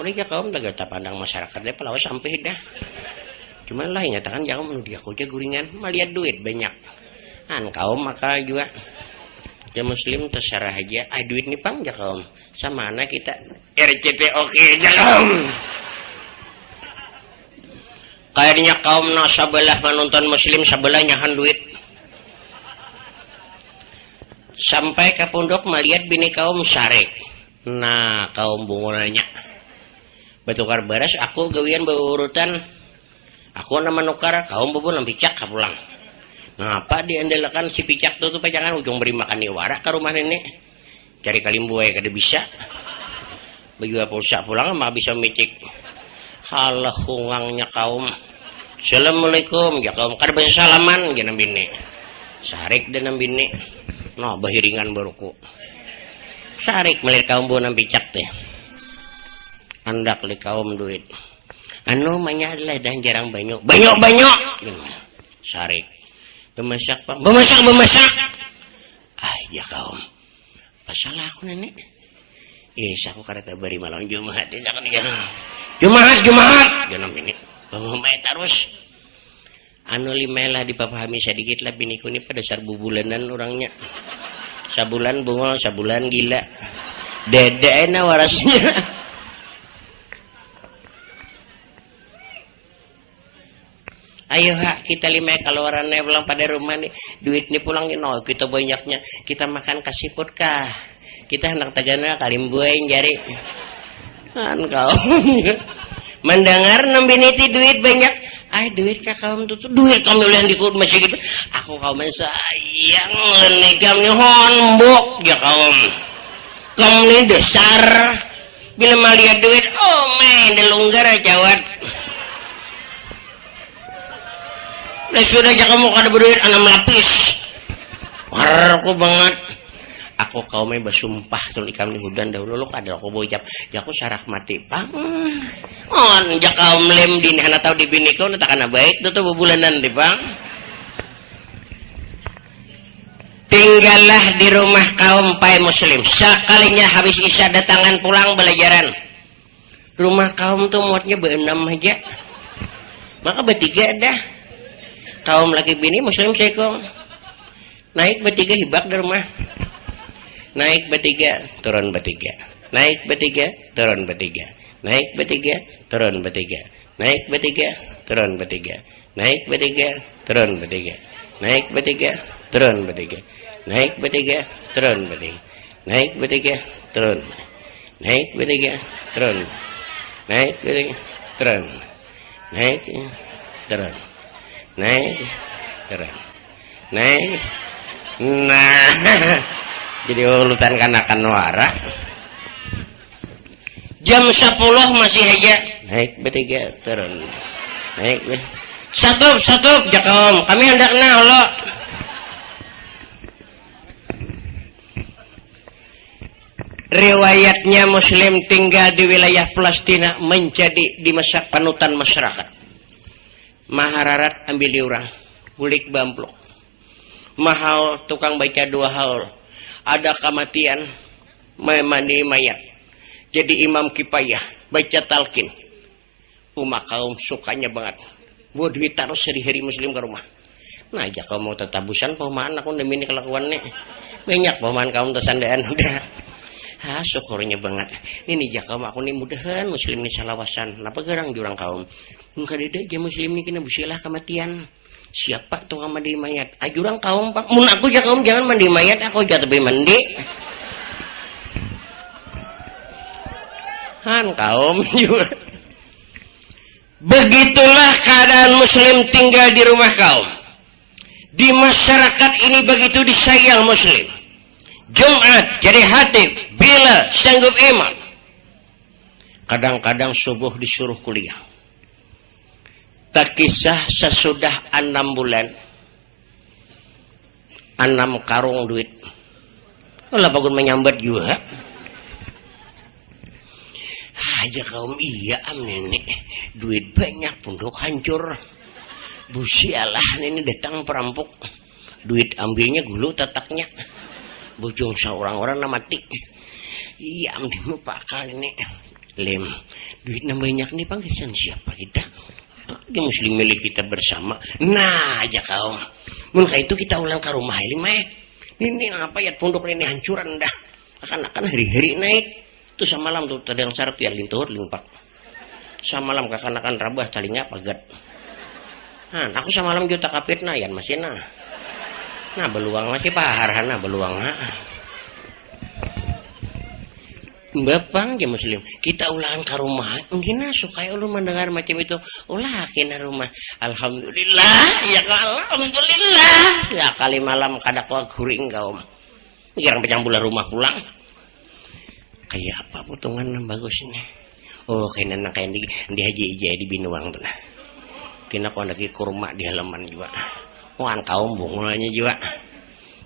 Kuning aja kaum dah gata pandang masyarakat deh pelawas sampai dah. Cuman lah nyatakan jangan menudi aku aja guringan melihat duit banyak kan kaum maka juga ya muslim terserah aja duit nih pang ya kaum sama anak kita RCP oke aja kaum kayaknya kaum sebelah menonton muslim sebelah nyahan duit sampai ke pondok melihat bini kaum syarek nah kaum bungunanya batukar baras aku gawian berurutan aku nama nukar kaum bubun nampi cak pulang ngapa diandalkan si picak tuh pajangan ujung beri makan di warak ke rumah nenek cari kalimbuai kada bisa baju pulsa pulang mah bisa micik halah hungangnya kaum assalamualaikum ya kaum kada bisa salaman jangan bini sarik dan bini no bahiringan baruku sarik melihat kaum bu nampi cak teh andak li kaum duit anu manyadlah dan jarang banyak sarik bemasak pang bemasak ya kaum pasalah aku nenek aku kareta bari malam Jumat Jumat jangan bini bangumai terus anu limelah dipahami sedikit lah biniku ini pada dasar bubulanan orangnya sabulan bungol sabulan gila dede enak warasnya ayo hak kita lima keluarannya pulang pada rumah nih duit nih pulangin no kita banyaknya kita makan kasih put kah kita hendak tagana kalimbuain jari kan kau mendengar nembiniti duit banyak duit kah kaum tuh duit kamu yang dikut masih gitu aku kaum sayang nih kamu honbok ya kaum nih dasar bila melihat duit main delunggar jawat nah sudah aja kamu kada berduit 6 lapis warku banget aku kaumnya bersumpah tuh ikan di hudan dahulu lu kada aku bojap ya aku sarak mati pang jak kaum lem dini hana tau di bini kau tak kana baik tuh bubulanan di bang tinggallah di rumah kaum pai muslim sekalinya habis isya datangan pulang belajaran rumah kaum tuh muatnya be-6 aja maka bertiga dah kaum laki bini muslim sekong naik bertiga hibak di rumah naik bertiga turun bertiga naik bertiga turun bertiga naik bertiga turun bertiga naik bertiga turun bertiga naik bertiga turun bertiga naik bertiga turun bertiga naik bertiga turun bertiga naik bertiga turun naik bertiga turun naik bertiga turun naik turun naik turun naik nah jadi ulutan kanakan wara Jam 10 masih aja naik bertiga turun naik satu jakom kami hendakna Allah riwayatnya Muslim tinggal di wilayah Palestina menjadi di masa panutan masyarakat. Mahararat ambil diurang bulik bamplok mahal tukang baca 2 haul ada kematian mandi mayat jadi imam kipayah baca talqin umat kaum sukanya banget buat duit taruh sehari-hari Muslim ke rumah nah aja kamu mau tetabusan paman aku demi ini kelakuannya banyak paman kaum tersandaan udah syukurnya banget ini jakam aku nih mudahan Muslim ini salawasan kenapa gerang jurang kaum kadeda aja Muslim ini kena busilah kematian siapa tuh mandi mayat ajurang kaum pak mun aku aja kaum jangan mandi mayat aku aja tapi mandi han kaum juga begitulah keadaan Muslim tinggal di rumah kaum di masyarakat ini begitu disayang Muslim Jumat jadi hatib bila sanggup imam kadang-kadang subuh disuruh kuliah tak kisah sesudah 6 bulan 6 karung duit lah bagun menyambat juga aja kaum iya nenek duit banyak punduk hancur busialah ini datang perampok duit ambilnya gulu tataknya bujung seorang orang mati iya amdi pakal ini lem duit banyak nih panggilan siapa kita di Muslim milik kita bersama nah aja kaum mungkin itu kita ulang ke rumah ini apa ya pondok ini hancuran dah akan hari-hari naik itu samalam tuh tadi yang syarat ya lintuhur limpak samalam akan rabah talinya pagat nah aku samalam juta kapit nah yan masih nah beluang masih paharana beluang Bapang ya Muslim kita ulangan ke rumah mungkin supaya lu mendengar macam itu ulah kena rumah alhamdulillah ya alhamdulillah ya kali malam kadakwa guring kaum mikirang pecang bulan rumah pulang kayak apa potongan yang bagus ini oh kayak nana kayak di haji ijai di binuang tuh nah kena kau lagi kurma di halaman juga wan kaum bungulnya juga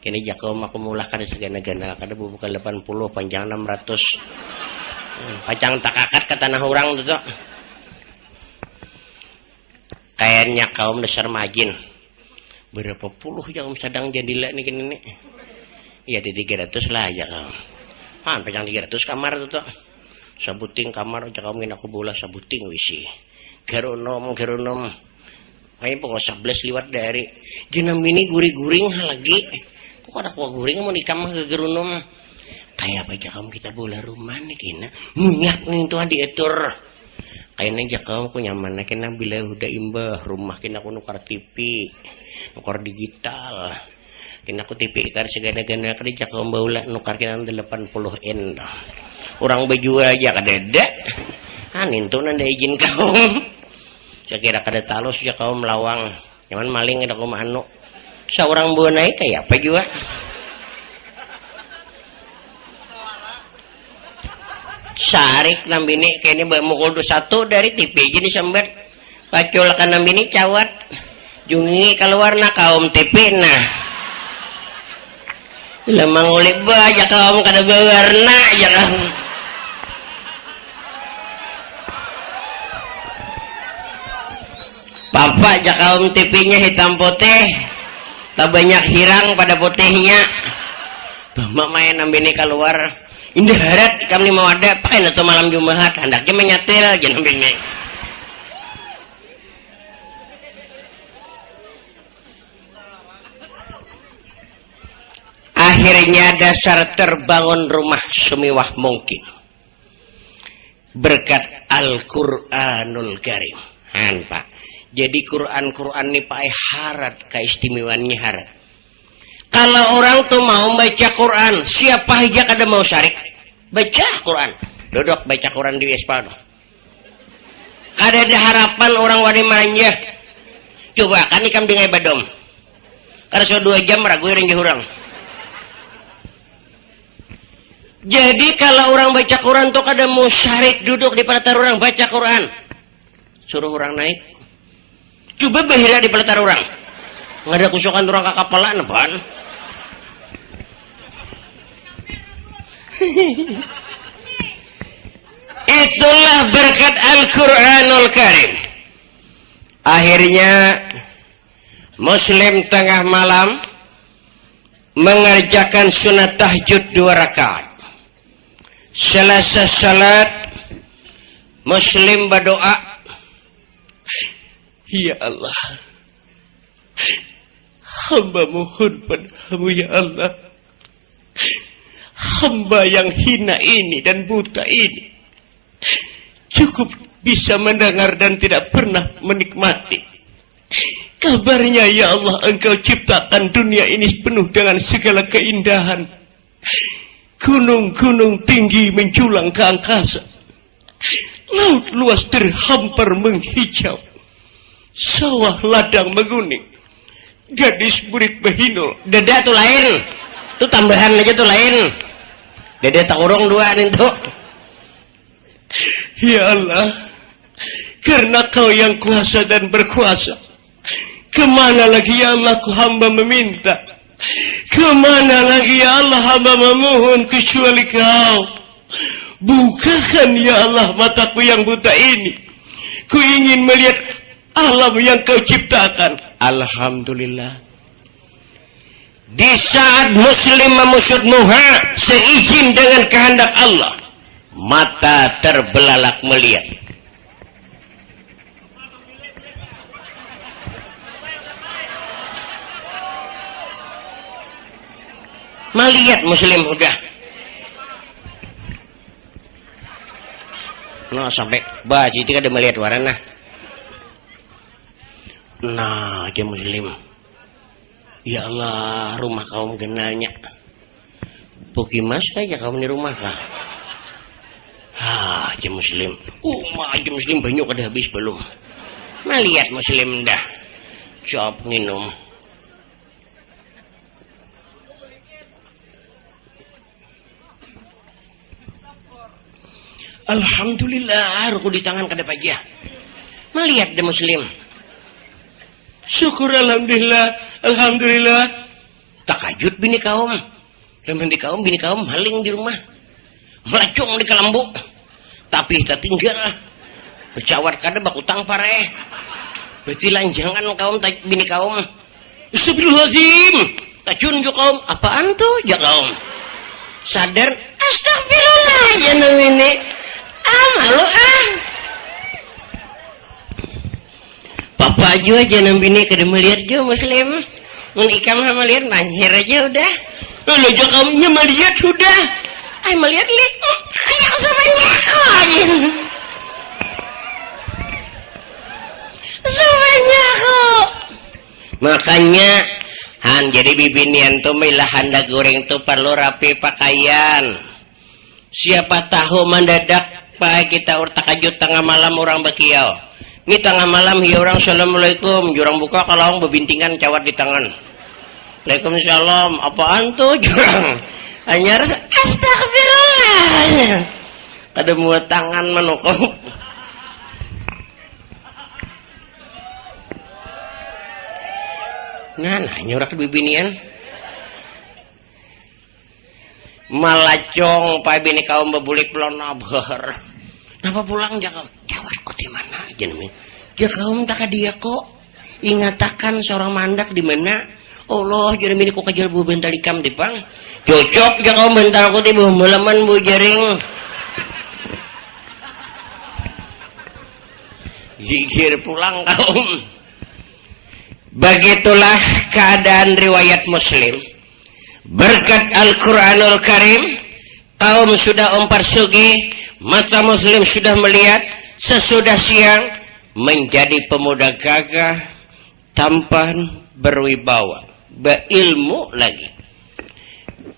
kini jakom aku mulahkan segala-gala kada bukan 80 panjang 600 pacang takakat ke tanah orang tuh kayaknya kaum dasar majin berapa puluh jakom sedang jadilah nih kini nih ya di 300 lah aja kaum pacang 300 kamar tuh sabuting kamar jakom ini aku bola sabuting wisi geronom ayo pokok 11 liwat dari jenam ini guri-guring lagi kok ada kuah goreng mau nikam ke gerunom kayak apa aja kamu kita bola rumah nih kena minyak nih tuh diatur kayaknya aja kamu ku nyaman kena bila udah imbah rumah kena aku nukar TV nukar digital kena aku TV kar segala-gala kerja kamu baula nukar kena 80N orang baju aja kadeda nintu nanda izin kaum saya kira kada talus ya kaum melawang jangan maling ada kaum anu seorang buah naik kayak apa juga sarik nambini kayaknya mukul 1 dari TV jadi sembat pacul kan nambini cawat jungi keluar na kaum TV nah lemang oleh banyak kaum kada berwarna ya kaum papa aja kaum TV-nya hitam putih tak banyak hirang pada putihnya bapak main nambini keluar indah harat kami mau ada pakai atau malam Jumat hendaknya menyatil aja nambini akhirnya dasar terbangun rumah semiwah mungkin berkat Al-Quranul Karim pak jadi Quran nih Pak harat keistimewaannya harat. Kalau orang tuh mau baca Quran, siapa aja kada mau syarik baca Quran, duduk baca Quran di espaldo. Kada ada harapan orang wani manja. Coba kan ikam dengan badom. Karena so 2 jam ragu ringgih orang. Jadi kalau orang baca Quran tuh kada musyarik duduk di pelatar orang baca Quran. Suruh orang naik. Coba bahira di pelatar orang. Nggak ada kusukan orang ke kapalan apaan? Itulah berkat Al-Quranul Karim. Akhirnya Muslim tengah malam mengerjakan sunat tahajud 2 rakaat. Selesai salat, Muslim berdoa, ya Allah, hamba mohon padamu ya Allah, hamba yang hina ini dan buta ini cukup bisa mendengar dan tidak pernah menikmati. Kabarnya ya Allah, engkau ciptakan dunia ini penuh dengan segala keindahan. Gunung-gunung tinggi menjulang ke angkasa. Laut luas terhampar menghijau. Sawah ladang menguning. Gadis burik behinul. Dada tuh lain. Tuh tambahan aja tuh lain. Dada tak urung 2 itu. Ya Allah, karena kau yang kuasa dan berkuasa, kemana lagi ya Allah ku hamba meminta, kemana lagi ya Allah hamba memohon kecuali kau. Bukakan ya Allah mataku yang buta ini, ku ingin melihat alam yang kau ciptakan. Alhamdulillah, di saat Muslim memusut muha seizin dengan kehendak Allah, mata terbelalak melihat. Melihat Muslim udah. Nah sampai bah itu kada melihat warna. Nah aja Muslim. Ya Allah, rumah kaum kenalnya. Pukimas kayak kamu di rumah kah? Aja Muslim. Aja Muslim banyak ada habis belum. Melihat Muslim dah. Coba minum. Alhamdulillah, ruku di tangan kada pajah. Melihat deh Muslim. Syukur alhamdulillah, alhamdulillah. Takajut bini kaum. Dan bini kaum maling di rumah. Melacung di kelambu. Tapi tak tinggal. Bercawat kada bakutang pareh. Betilan jangan kaum bini kaum. Astagfirullahaladzim. Tajun jo kaum. Apaan tuh ja kaum? Sadar. Astagfirullah ya ini. Malu Papa aja jangan bini kada melihat jo Muslim. Mun ikam melihat manhir aja udah. Lo jo kaumnya melihat sudah. Ay melihat li. Ayo semuanya. Semuanya kok. Makanya jadi bibinian tuh milah handa goreng tuh perlu rapi pakaian. Siapa tahu mendadak kita takajut tengah malam orang bakiau. Ini tengah malam ya orang assalamualaikum, jurang buka kalau bebintingan cawat di tangan. Waalaikumsalam, apaan tuh jurang? Hanya astagfirullah. Ada muat tangan manukau. Nah, nyurak bibinian. Malacong pa bini kaum bebulik belum nabar. Napa pulang ja kaum? Jawatku di mana aja nih? Ya kaum tak dia kok. Ingatakan seorang mandak di mana? Allah jadi bini ku kajal bu bental ikam dipang. Cocok ja kaum bental ku di bu melaman bu jaring. Zikir pulang kaum. Begitulah keadaan riwayat Muslim. Berkat Al-Quranul Karim, kaum sudah mempersugi, mata Muslim sudah melihat, sesudah siang menjadi pemuda gagah, tampan, berwibawa, berilmu lagi.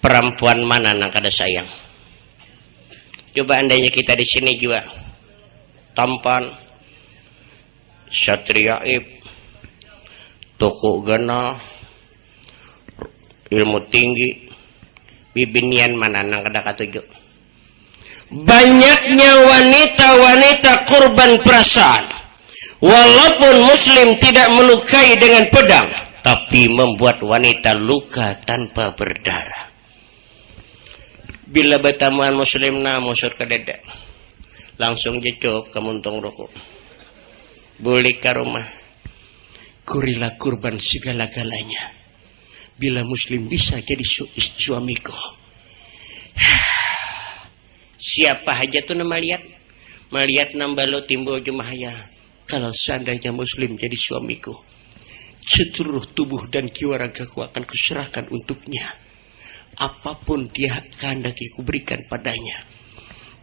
Perempuan mana yang kada sayang? Coba andainya kita di sini juga tampan, satria ib, toko ganal, ilmu tinggi, bibinian mananang kada katuju. Banyaknya wanita-wanita korban perasaan, walaupun muslim tidak melukai dengan pedang, tapi membuat wanita luka tanpa berdarah. Bila batamuan muslim na musur ke dada, langsung jecop ke muntung rokok, boleh ke rumah, kurilah kurban segala-galanya. Bila muslim bisa jadi suamiku. Siapa aja tuh nama melihat nambalo timbul jumahaya. Kalau seandainya muslim jadi suamiku, seluruh tubuh dan jiwa ragaku akan kuserahkan untuknya. Apapun dia kehendaki kuberikan padanya.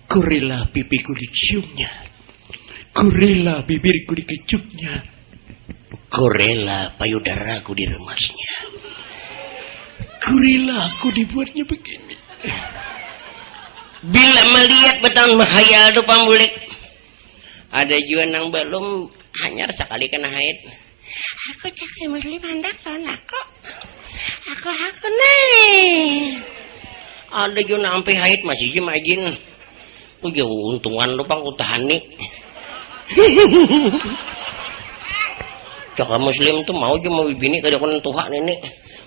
Kurela pipiku diciumnya, kurela bibirku dikecupnya, kurela payudaraku diremasnya, kurela aku dibuatnya begini. Bila melihat betul mahayal tu pambulik, ada juga nang belum hanyar sekali kena haid. Aku cakap muslim hendak lawan aku nih. Ada juga sampai haid masih jemajin. Jauh untungan lu pang utahani. Cakap muslim tuh mau cuma bini kada kon tuha nenek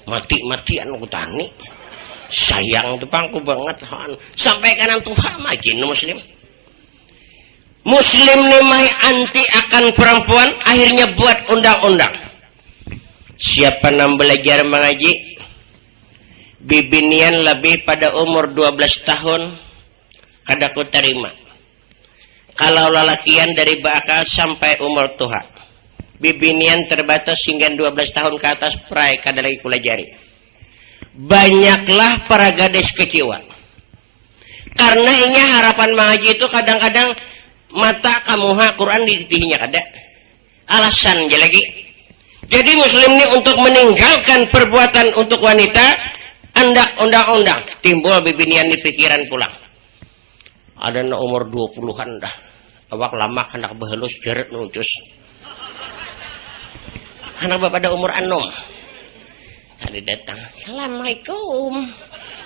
mati-matian utahani. Sayang tuh pangku banget sampai kanan tuha majin muslim. Muslim nimai anti akan perempuan, akhirnya buat undang-undang. Siapa yang belajar mengaji bibinian lebih pada umur 12 tahun kada ku terima. Kalau lalakian dari bakal sampai umur tuha, bibinian terbatas hingga 12 tahun ke atas prai kada lagi kulajari. Banyaklah para gadis kecewa karena ini harapan mengaji itu kadang-kadang mata kamuha Quran ditihinya kada alasan je lagi. Jadi muslim ini untuk meninggalkan perbuatan untuk wanita andak undang-undang timbul bibinian di pikiran pulang. Ada na umur 20-an dah. Awak lama anak behalus jeret nucus. Anak bapak pada umur 6. Ada datang. Assalamualaikum.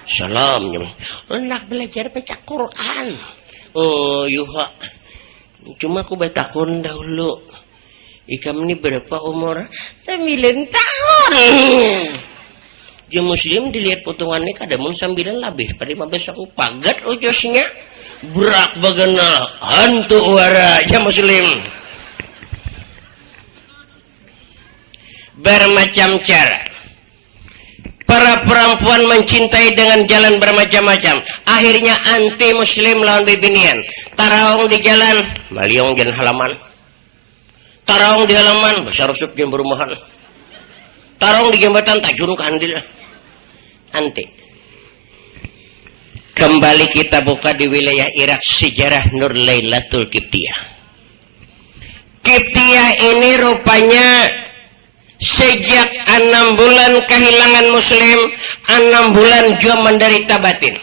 Salam. Hendak belajar baca Quran. Oh yuha. Cuma aku batakun dahulu. Ikam ini berapa umur? 9 tahun. Dia muslim dilihat potongannya kadamun 9 lebih. Pada 15 aku pagat ujusnya. Berak bagana hantu wara ya muslim. Bermacam cara para perempuan mencintai dengan jalan bermacam-macam. Akhirnya anti muslim lawan bibinian. Taraung di jalan maliong jan halaman, taraung di halaman besar rusup jan berumahan, taraung di jembatan tajun kandil. Anti. Kembali kita buka di wilayah Irak sejarah Nur Lailatul Qibtiyah. Qibtiyah ini rupanya sejak 6 bulan kehilangan muslim, 6 bulan juga menderita batin.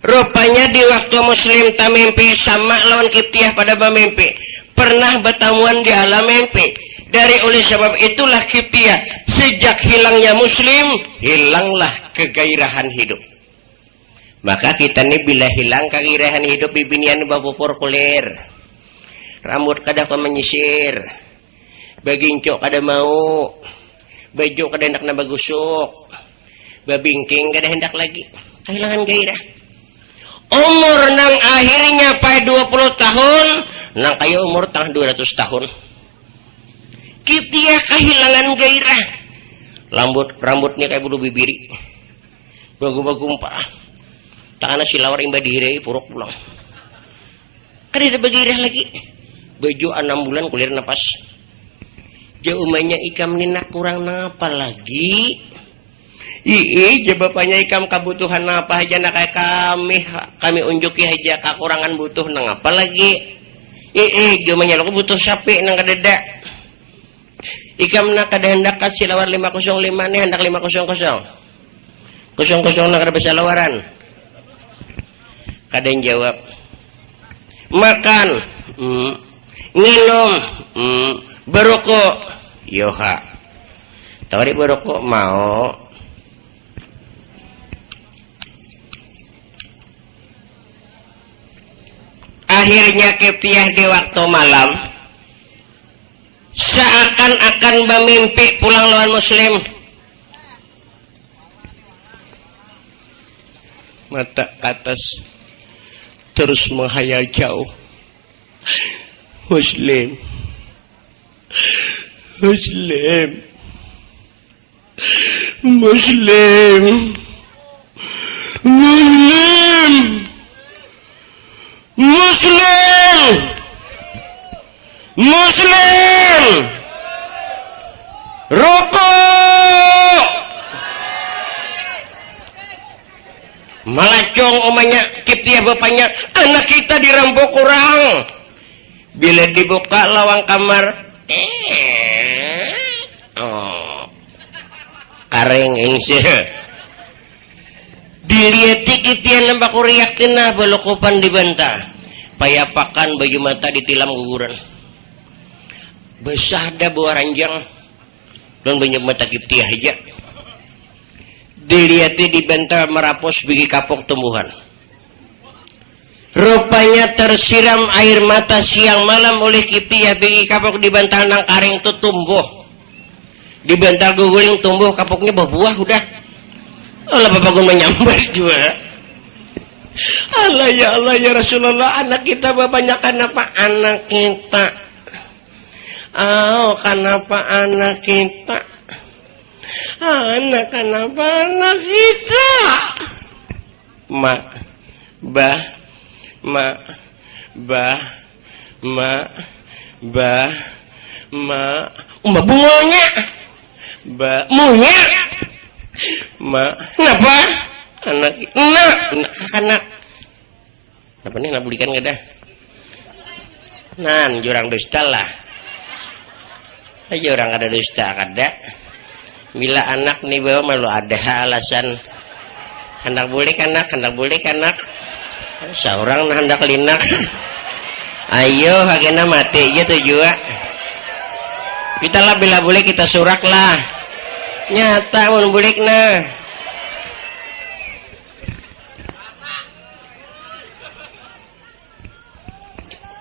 Rupanya di waktu muslim tak mimpi sama lawan Qibtiyah pada mimpi. Pernah bertamuan di alam mimpi. Dari oleh sebab itulah Qibtiyah sejak hilangnya muslim, hilanglah kegairahan hidup. Maka kita ni bila hilang kegairahan hidup bibinian babupur kulir, rambut kada ko menyisir, bagincok kada mau, baju kada hendak na bagusok, babingking kada hendak lagi, kehilangan gairah. Umur nang akhirnya pai 20 tahun, nang kayo umur tang 200 tahun. Qibtiyah kehilangan gairah. Rambutnya kayak bulu bibiri, bagu-bagumpah. Takana silawar imba dihirei puruk pulang. Kada ada bagirah lagi. Baju 6 bulan kulir napas. Jauh umanya ikam nina kurang napa lagi. Je bapaknya ikam kebutuhan apa aja nak kami unjuki aja kekurangan butuh nang apa lagi. Jumanya lo butuh sapi nang kadeda. Ikam nak kada hendak kasih lawar 505 nih hendak 500. 00 nak kada bisa lawaran. Kadang jawab makan, minum, berokok, yoha. Tawari berokok mau. akhirnya Kiptiah di waktu malam seakan-akan bermimpi pulang lawan muslim. Mata ke atas terus menghayal jauh. Muslim, muslim, muslim, muslim, muslim, muslim, rokok. Malacong omanya Kiptiah bapaknya, anak kita dirampok orang. Bila dibuka lawang kamar, oh, karing insya. Dilihat Kiptiah nambah kuriak tina belokopan dibantah. Payapakan baju mata ditilam guguran. Besah dah buah ranjang dan banyak mata Kiptiah aja. Dilihatnya dibantah merapos bagi kapok tumbuhan. Rupanya tersiram air mata siang malam oleh Kiptiah bagi kapok dibantah nang karing itu tumbuh. Dibantah guguling tumbuh kapoknya berbuah udah. Allah bapak gue menyambar juga. Allah ya Rasulullah, anak kita bapaknya kenapa anak kita? Oh, kenapa anak kita? Anak kenapa anak kita? Mak, bah, mak, bah, mak, bah, mak, bunganya, bah, munya, mak, kenapa? Anak, anak, kenapa nih nak belikan gak dah? Nan, jurang dusta lah. Aja orang ada dusta kada. Bila anak nih bawa malu ada alasan. Hendak boleh kanak, hendak boleh kanak. Seorang hendak linak. Ayo hagena mati aja tuh juga. Kita lah bila boleh kita surak lah. Nyata mun boleh nah.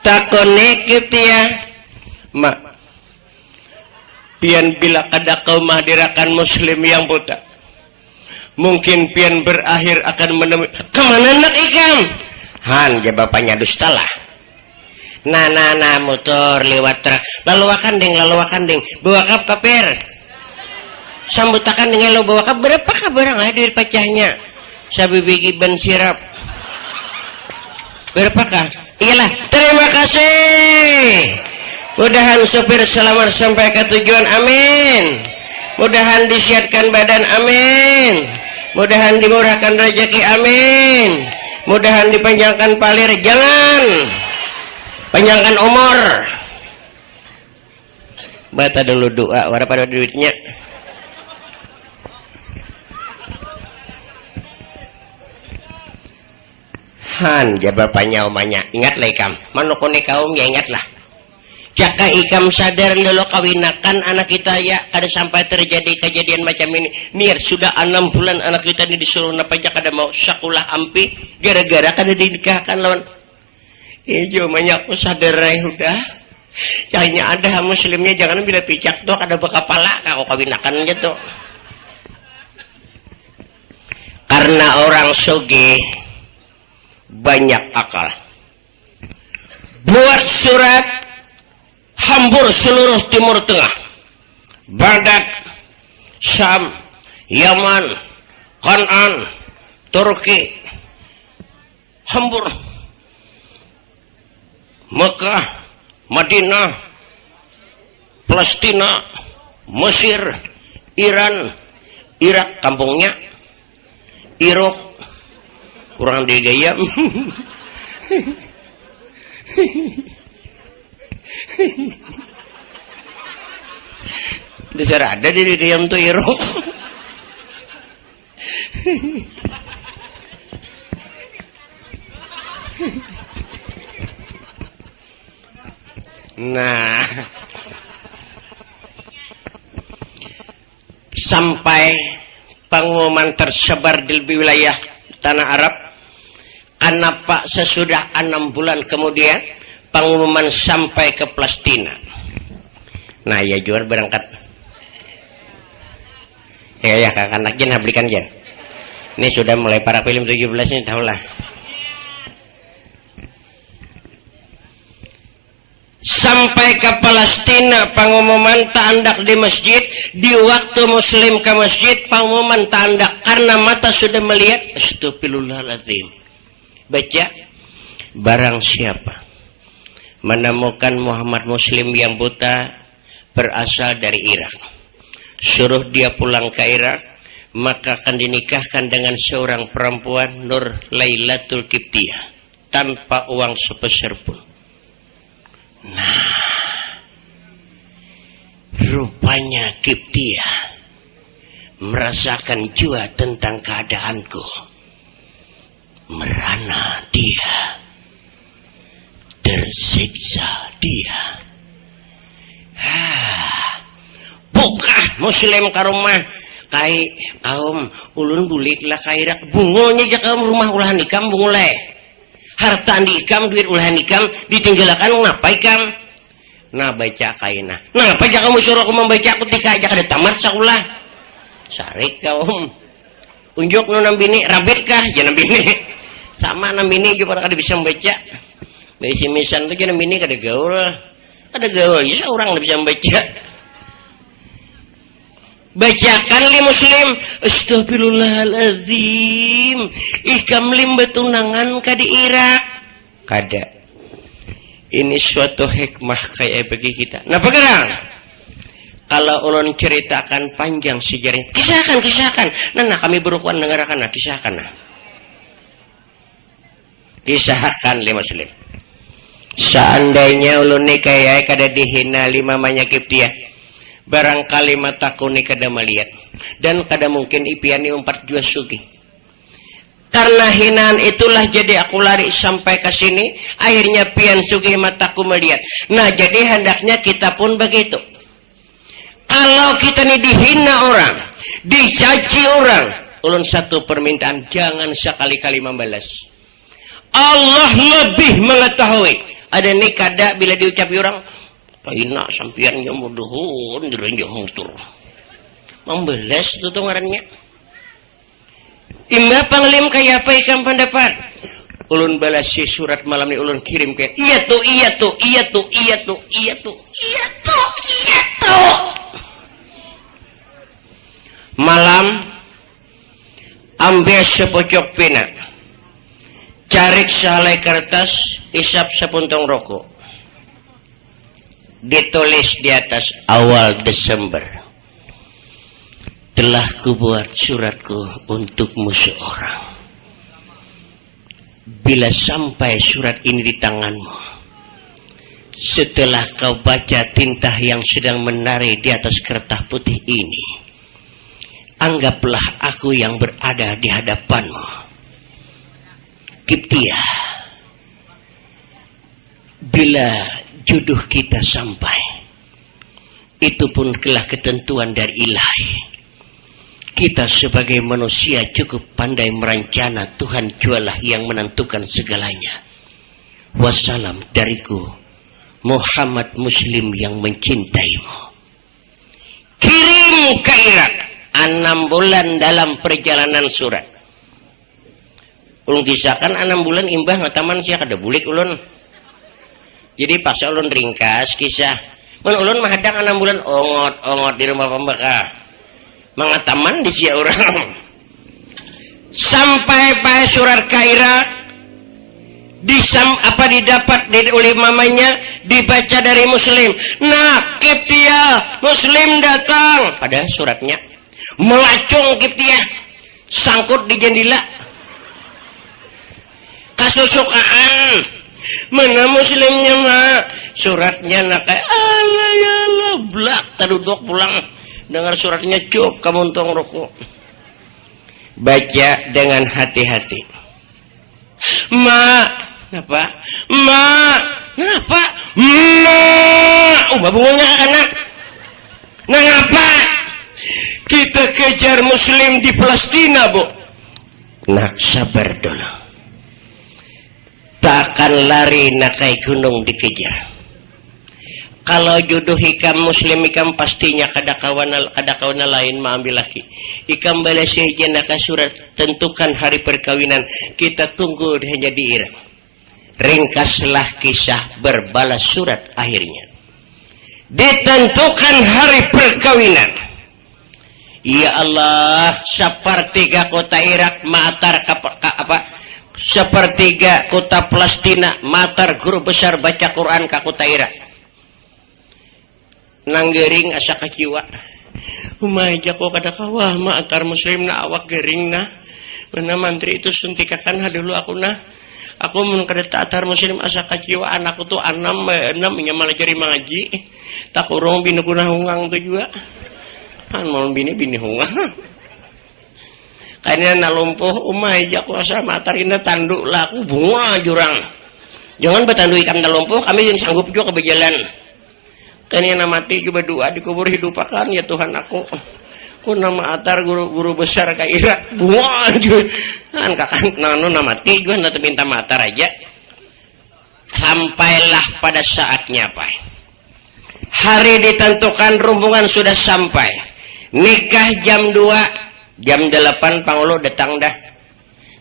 Takone Kiptiah, mak. Pian bila kada kau mahadirakan muslim yang buta, mungkin pian berakhir akan menemui kemana nak ikam? Han, ya bapaknya dusta lah. Nah, motor lewat truk. Lalu akan deng, bawa kap kaper. Sambutakan dengan lo bawa kap berapa kabarang lah duit pecahnya. Sabi bigi ban sirap. Berapakah? Iyalah, terima kasih. Mudahan sopir selamat sampai ke tujuan, amin. Mudahan disihatkan badan, amin. Mudahan dimurahkan rezeki, amin. Mudahan dipanjangkan palir, jangan. Panjangkan umur. Baca dulu doa, wara pada duitnya. Han, jabapanya omanya. Ingatlah ikam, manukuni kaum ya ingatlah. Jaka ikam sadar dulu kawinakan anak kita ya, kada sampai terjadi kejadian macam ini. Niat sudah 6 bulan anak kita ini disuruh napajak kada mau sekolah ampi gara-gara kada dinikahkan lawan. Ijo banyak aku sadar udah. Jadinya ada muslimnya jangan bila pijak tuh kada berkepala kau kawinakan aja tuh. Karena orang soge banyak akal. Buat surat hambur seluruh Timur Tengah, Baghdad, Syam, Yaman, Kan'an, Turki, hambur, Mekah, Madinah, Palestina, Mesir, Iran, Irak, kampungnya, Irak, kurang digayam. Dasar ada di diam tuh Irak. Nah, sampai pengumuman tersebar di wilayah tanah Arab, Anapa sesudah 6 bulan kemudian pengumuman sampai ke Palestina. Nah ya jual berangkat. Ya kakak jen belikan jen. Ini sudah mulai para film 17 ini tahulah. Sampai ke Palestina pengumuman tandak di masjid, di waktu muslim ke masjid pengumuman tandak karena mata sudah melihat. Astagfirullahaladzim. Baca, barang siapa menemukan Muhammad Muslim yang buta berasal dari Irak, suruh dia pulang ke Irak, maka akan dinikahkan dengan seorang perempuan Nur Lailatul Qibtiyah tanpa uang sepeser pun. Nah, rupanya Qibtiyah merasakan jua tentang keadaanku. Merana dia, tersiksa dia. Buka muslim ke rumah kai kaum ulun bulik lah kairak bungonya aja kaum rumah ulah nikam bunguleh harta nikam duit ulah nikam ditinggalkan ngapa ikam nah baca kaina nah apa aja kamu suruh aku membaca aku tika aja kada tamat saulah sarik kaum unjuk nu nambini rabit kah jangan nambini sama nambini juga pada kada bisa membaca besi misan tuh jangan nambini kada gaul ya seorang bisa membaca. Bacakan li muslim. Astagfirullahaladzim. Ikam lim betunangan ka di Irak. Kada. Ini suatu hikmah kayak bagi kita. Nah pegang. Kalau ulun ceritakan panjang sejarah. Kisahkan. Nah kami berukuan dengarkan. Kisahkan. Kisahkan li muslim. Seandainya ulun ni kayak kada dihina lima mamanya Qibtiyah. Barangkali mataku ni kada melihat dan kada mungkin ipiani 4 jua sugi. Karena hinaan itulah jadi aku lari sampai ke sini, akhirnya pian sugi mataku melihat. Nah, jadi hendaknya kita pun begitu. Kalau kita ni dihina orang, dicaci orang, ulun satu permintaan, jangan sekali-kali membalas. Allah lebih mengetahui. Ada ni kada bila diucapi orang kaina sampian nyamuduhun direnjah mutur membeles itu ngarannya imba panglim kaya apa ikam pendapat ulun balas si surat malam ni ulun kirim ke iya tuh malam ambil sepocok pina carik sehelai kertas isap sepuntong rokok ditulis di atas awal Desember telah kubuat suratku untukmu seorang. Bila sampai surat ini di tanganmu, setelah kau baca tinta yang sedang menari di atas kertas putih ini, anggaplah aku yang berada di hadapanmu. Qibtiyah, bila jodoh kita sampai, itu pun telah ketentuan dari ilahi. Kita sebagai manusia cukup pandai merancana, Tuhan jualah yang menentukan segalanya. Wassalam dariku, Muhammad Muslim yang mencintaimu. Kirim ke Irak 6 bulan dalam perjalanan surat. Ulun kisahkan 6 bulan imbah ngataman siya kada bulik ulun. Jadi paksa ulun ringkas kisah. Men ulun mahadang 6 bulan ongot di rumah pembaka. Mengataman di sia orang. Sampai pai surat ke Irak didapat oleh mamanya dibaca dari muslim. Nah, Qibtiyah muslim datang. Pada suratnya melacung Qibtiyah sangkut di jendela. Kasusukaan. Mana muslimnya mah suratnya nak kayak ala blak taduduk pulang dengar suratnya cup kamu untung rokok baca dengan hati-hati. Kenapa? Bungonya anak. Kenapa? Kita kejar muslim di Palestina, Bu. Nak sabar dulu. tak akan lari nakai gunung dikejar. Kalau jodoh ikam muslim ikam pastinya kada kawan lain maambil laki. Ikam balas saja nak surat tentukan hari perkawinan. Kita tunggu hanya diirang. Ringkaslah kisah berbalas surat akhirnya. Ditentukan hari perkawinan. Ya Allah, sepertiga kota Irak matar sepertiga kota Palestina matar guru besar baca Quran ka kota Irak. Nanggering asa kajiwa umaja ko kada kawah ma antar muslim na awak gering na mana mantri itu suntikakan dulu aku mun kada antar muslim asa kajiwa anakku tuh 6 nya malah jari mengaji tak kurang bini kuna hungang tuh juga kan mau bini hungang kayaknya nalumpuh umaja ko asa matarina tanduk lah aku bunga jurang jangan betandu ikan nalumpuh kami yang sanggup juga ke berjalan. Kaniana mati juga doa dikubur hidup akan ya Tuhan aku nama atar guru besar ka Irak bunga kan kakak nano nama mati juga nanti minta matar aja. Sampailah pada saatnya Pak, hari ditentukan rombongan sudah sampai nikah jam 2 jam 8 pangulo datang dah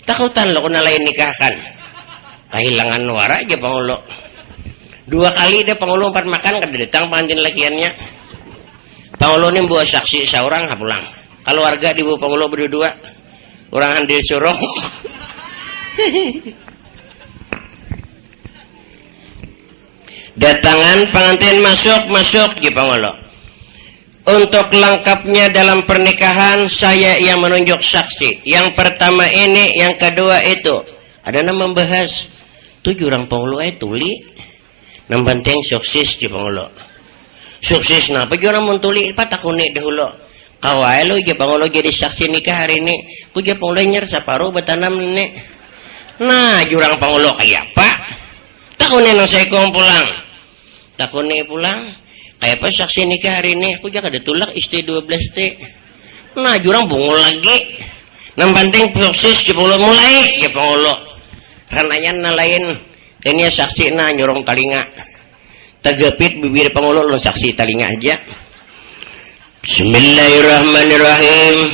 takutan lo kena lain nikahkan kehilangan wara aja pangulo 2 kali dia pangulo 4 makan kada datang pengantin lakiannya. Pangulo ini bawa saksi seorang pulang. Kalau warga di bawah pangulo berdua, orang handil suruh. Datangan pengantin masuk di pangulo. Untuk lengkapnya dalam pernikahan saya yang menunjuk saksi. Yang pertama ini, yang kedua itu. Ada nama membahas 7 orang pangulo tuli. Yang penting sukses di pangulo. Sukses nah, apa orang muntuli patakuni dahulu. Kawai lo je pangulo jadi saksi nikah hari ini. Ku je pangulo nyer saparuh betanam ni. Nah, jurang pangulo kayak apa? Takuni nang saya kong pulang. Takuni pulang. Kayak apa saksi nikah hari ini? Ku je kada tulak istri 12 ti. Nah, jurang bungul lagi. Yang penting sukses je pangulo mulai je pangulo. Ranayan na lain. Kayaknya saksi na nyorong talinga tegepit bibir pangulo lon saksi talinga aja. Bismillahirrahmanirrahim.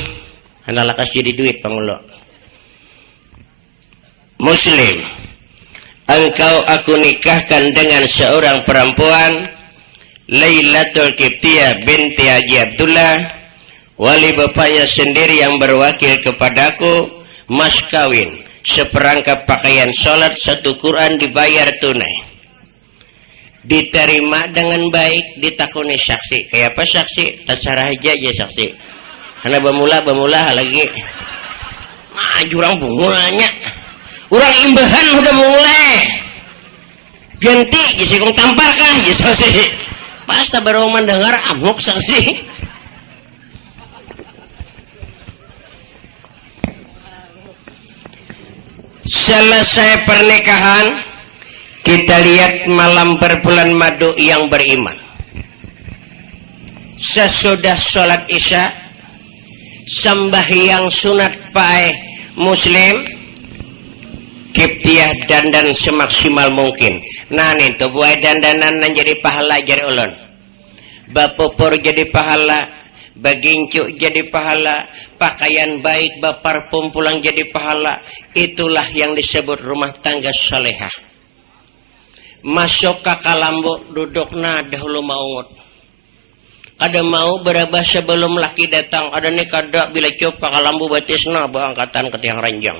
Analakas jadi duit pangulo. Muslim, engkau aku nikahkan dengan seorang perempuan Lailatul Qibtiyah binti Haji Abdullah, wali bapaknya sendiri yang berwakil kepadaku mas kawin seperangkap pakaian sholat, 1 Quran dibayar tunai. Diterima dengan baik, ditakuni saksi. Kayak apa saksi? Tacara aja saksi. Karena bamula lagi. Nah, jurang bungulanya. Urang imbahan udah mulai. Ganti, jadi kong tampar kah? Saksi. Pas baru mendengar amuk saksi. Selesai pernikahan, kita lihat malam berbulan madu yang beriman. Sesudah sholat isya, sembahyang sunat pae muslim, Qibtiyah dandan semaksimal mungkin. Nah nih tuh buai dandanan jadi pahala jadi ulun. Bapopor jadi pahala, bagincu jadi pahala, pakaian baik baparfum pulang jadi pahala. Itulah yang disebut rumah tangga salehah. Masuk ke kalambo dudukna dahulu maungut. Kada mau berabah sebelum laki datang. Ada nih kada bila coba kalambo batisna angkatan ke tiang ranjang.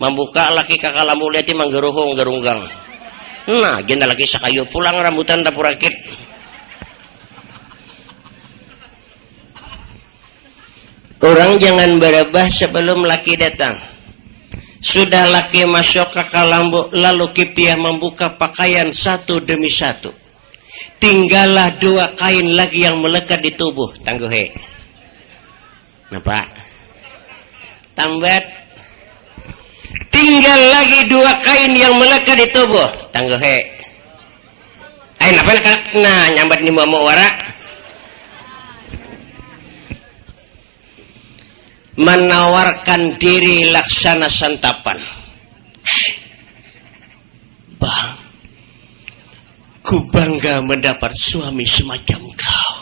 Membuka laki ke kalambo liati manggeruhung gerunggang. Nah jenda laki sakayu pulang rambutan tapurakit. Orang jangan berabah sebelum laki datang. Sudah laki masuk ke kalambu, lalu Qibtiyah membuka pakaian 1 demi 1. Tinggallah 2 kain lagi yang melekat di tubuh. Tangguhe. Napa? Tambat. Tinggal lagi 2 kain yang melekat di tubuh. Tangguhe. Napa? Nah, nyambat ni mau wara. Menawarkan diri laksana santapan. Bang, ku bangga mendapat suami semacam kau.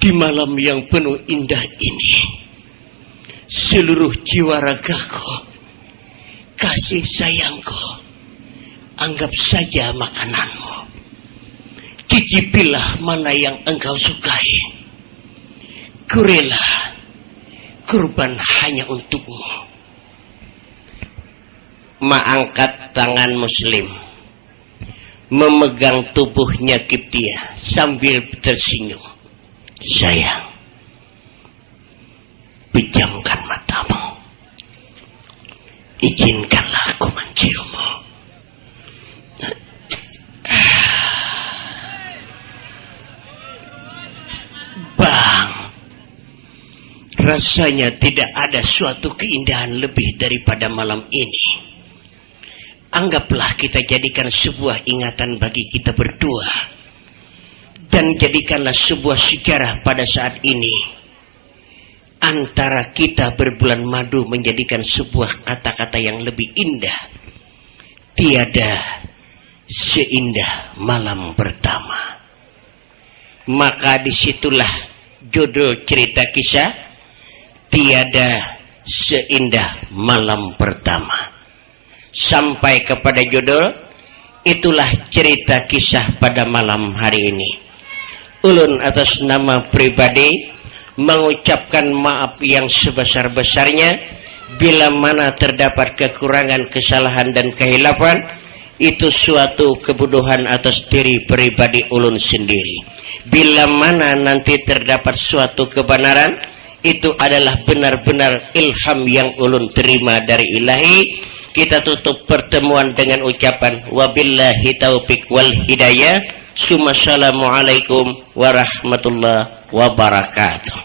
Di malam yang penuh indah ini, seluruh jiwa ragaku, kasih sayangku, anggap saja makananmu. Cicipilah mana yang engkau sukai. Ku rela kurban hanya untukmu. Mengangkat tangan Muslim, memegang tubuhnya Kiptia sambil tersenyum. Sayang, pejamkan matamu. Izinkanlah aku menciummu. Bang, rasanya tidak ada suatu keindahan lebih daripada malam ini. Anggaplah kita jadikan sebuah ingatan bagi kita berdua. Dan jadikanlah sebuah sejarah pada saat ini. Antara kita berbulan madu menjadikan sebuah kata-kata yang lebih indah. Tiada seindah malam pertama. Maka disitulah judul cerita kisah. Tiada seindah malam pertama. Sampai kepada judul, itulah cerita kisah pada malam hari ini. Ulun atas nama pribadi mengucapkan maaf yang sebesar-besarnya bila mana terdapat kekurangan, kesalahan dan kehilafan. Itu suatu kebodohan atas diri pribadi ulun sendiri. Bila mana nanti terdapat suatu kebenaran, itu adalah benar-benar ilham yang ulun terima dari ilahi. Kita tutup pertemuan dengan ucapan wabillahi taufiq wal hidayah. Assalamualaikum warahmatullahi wabarakatuh.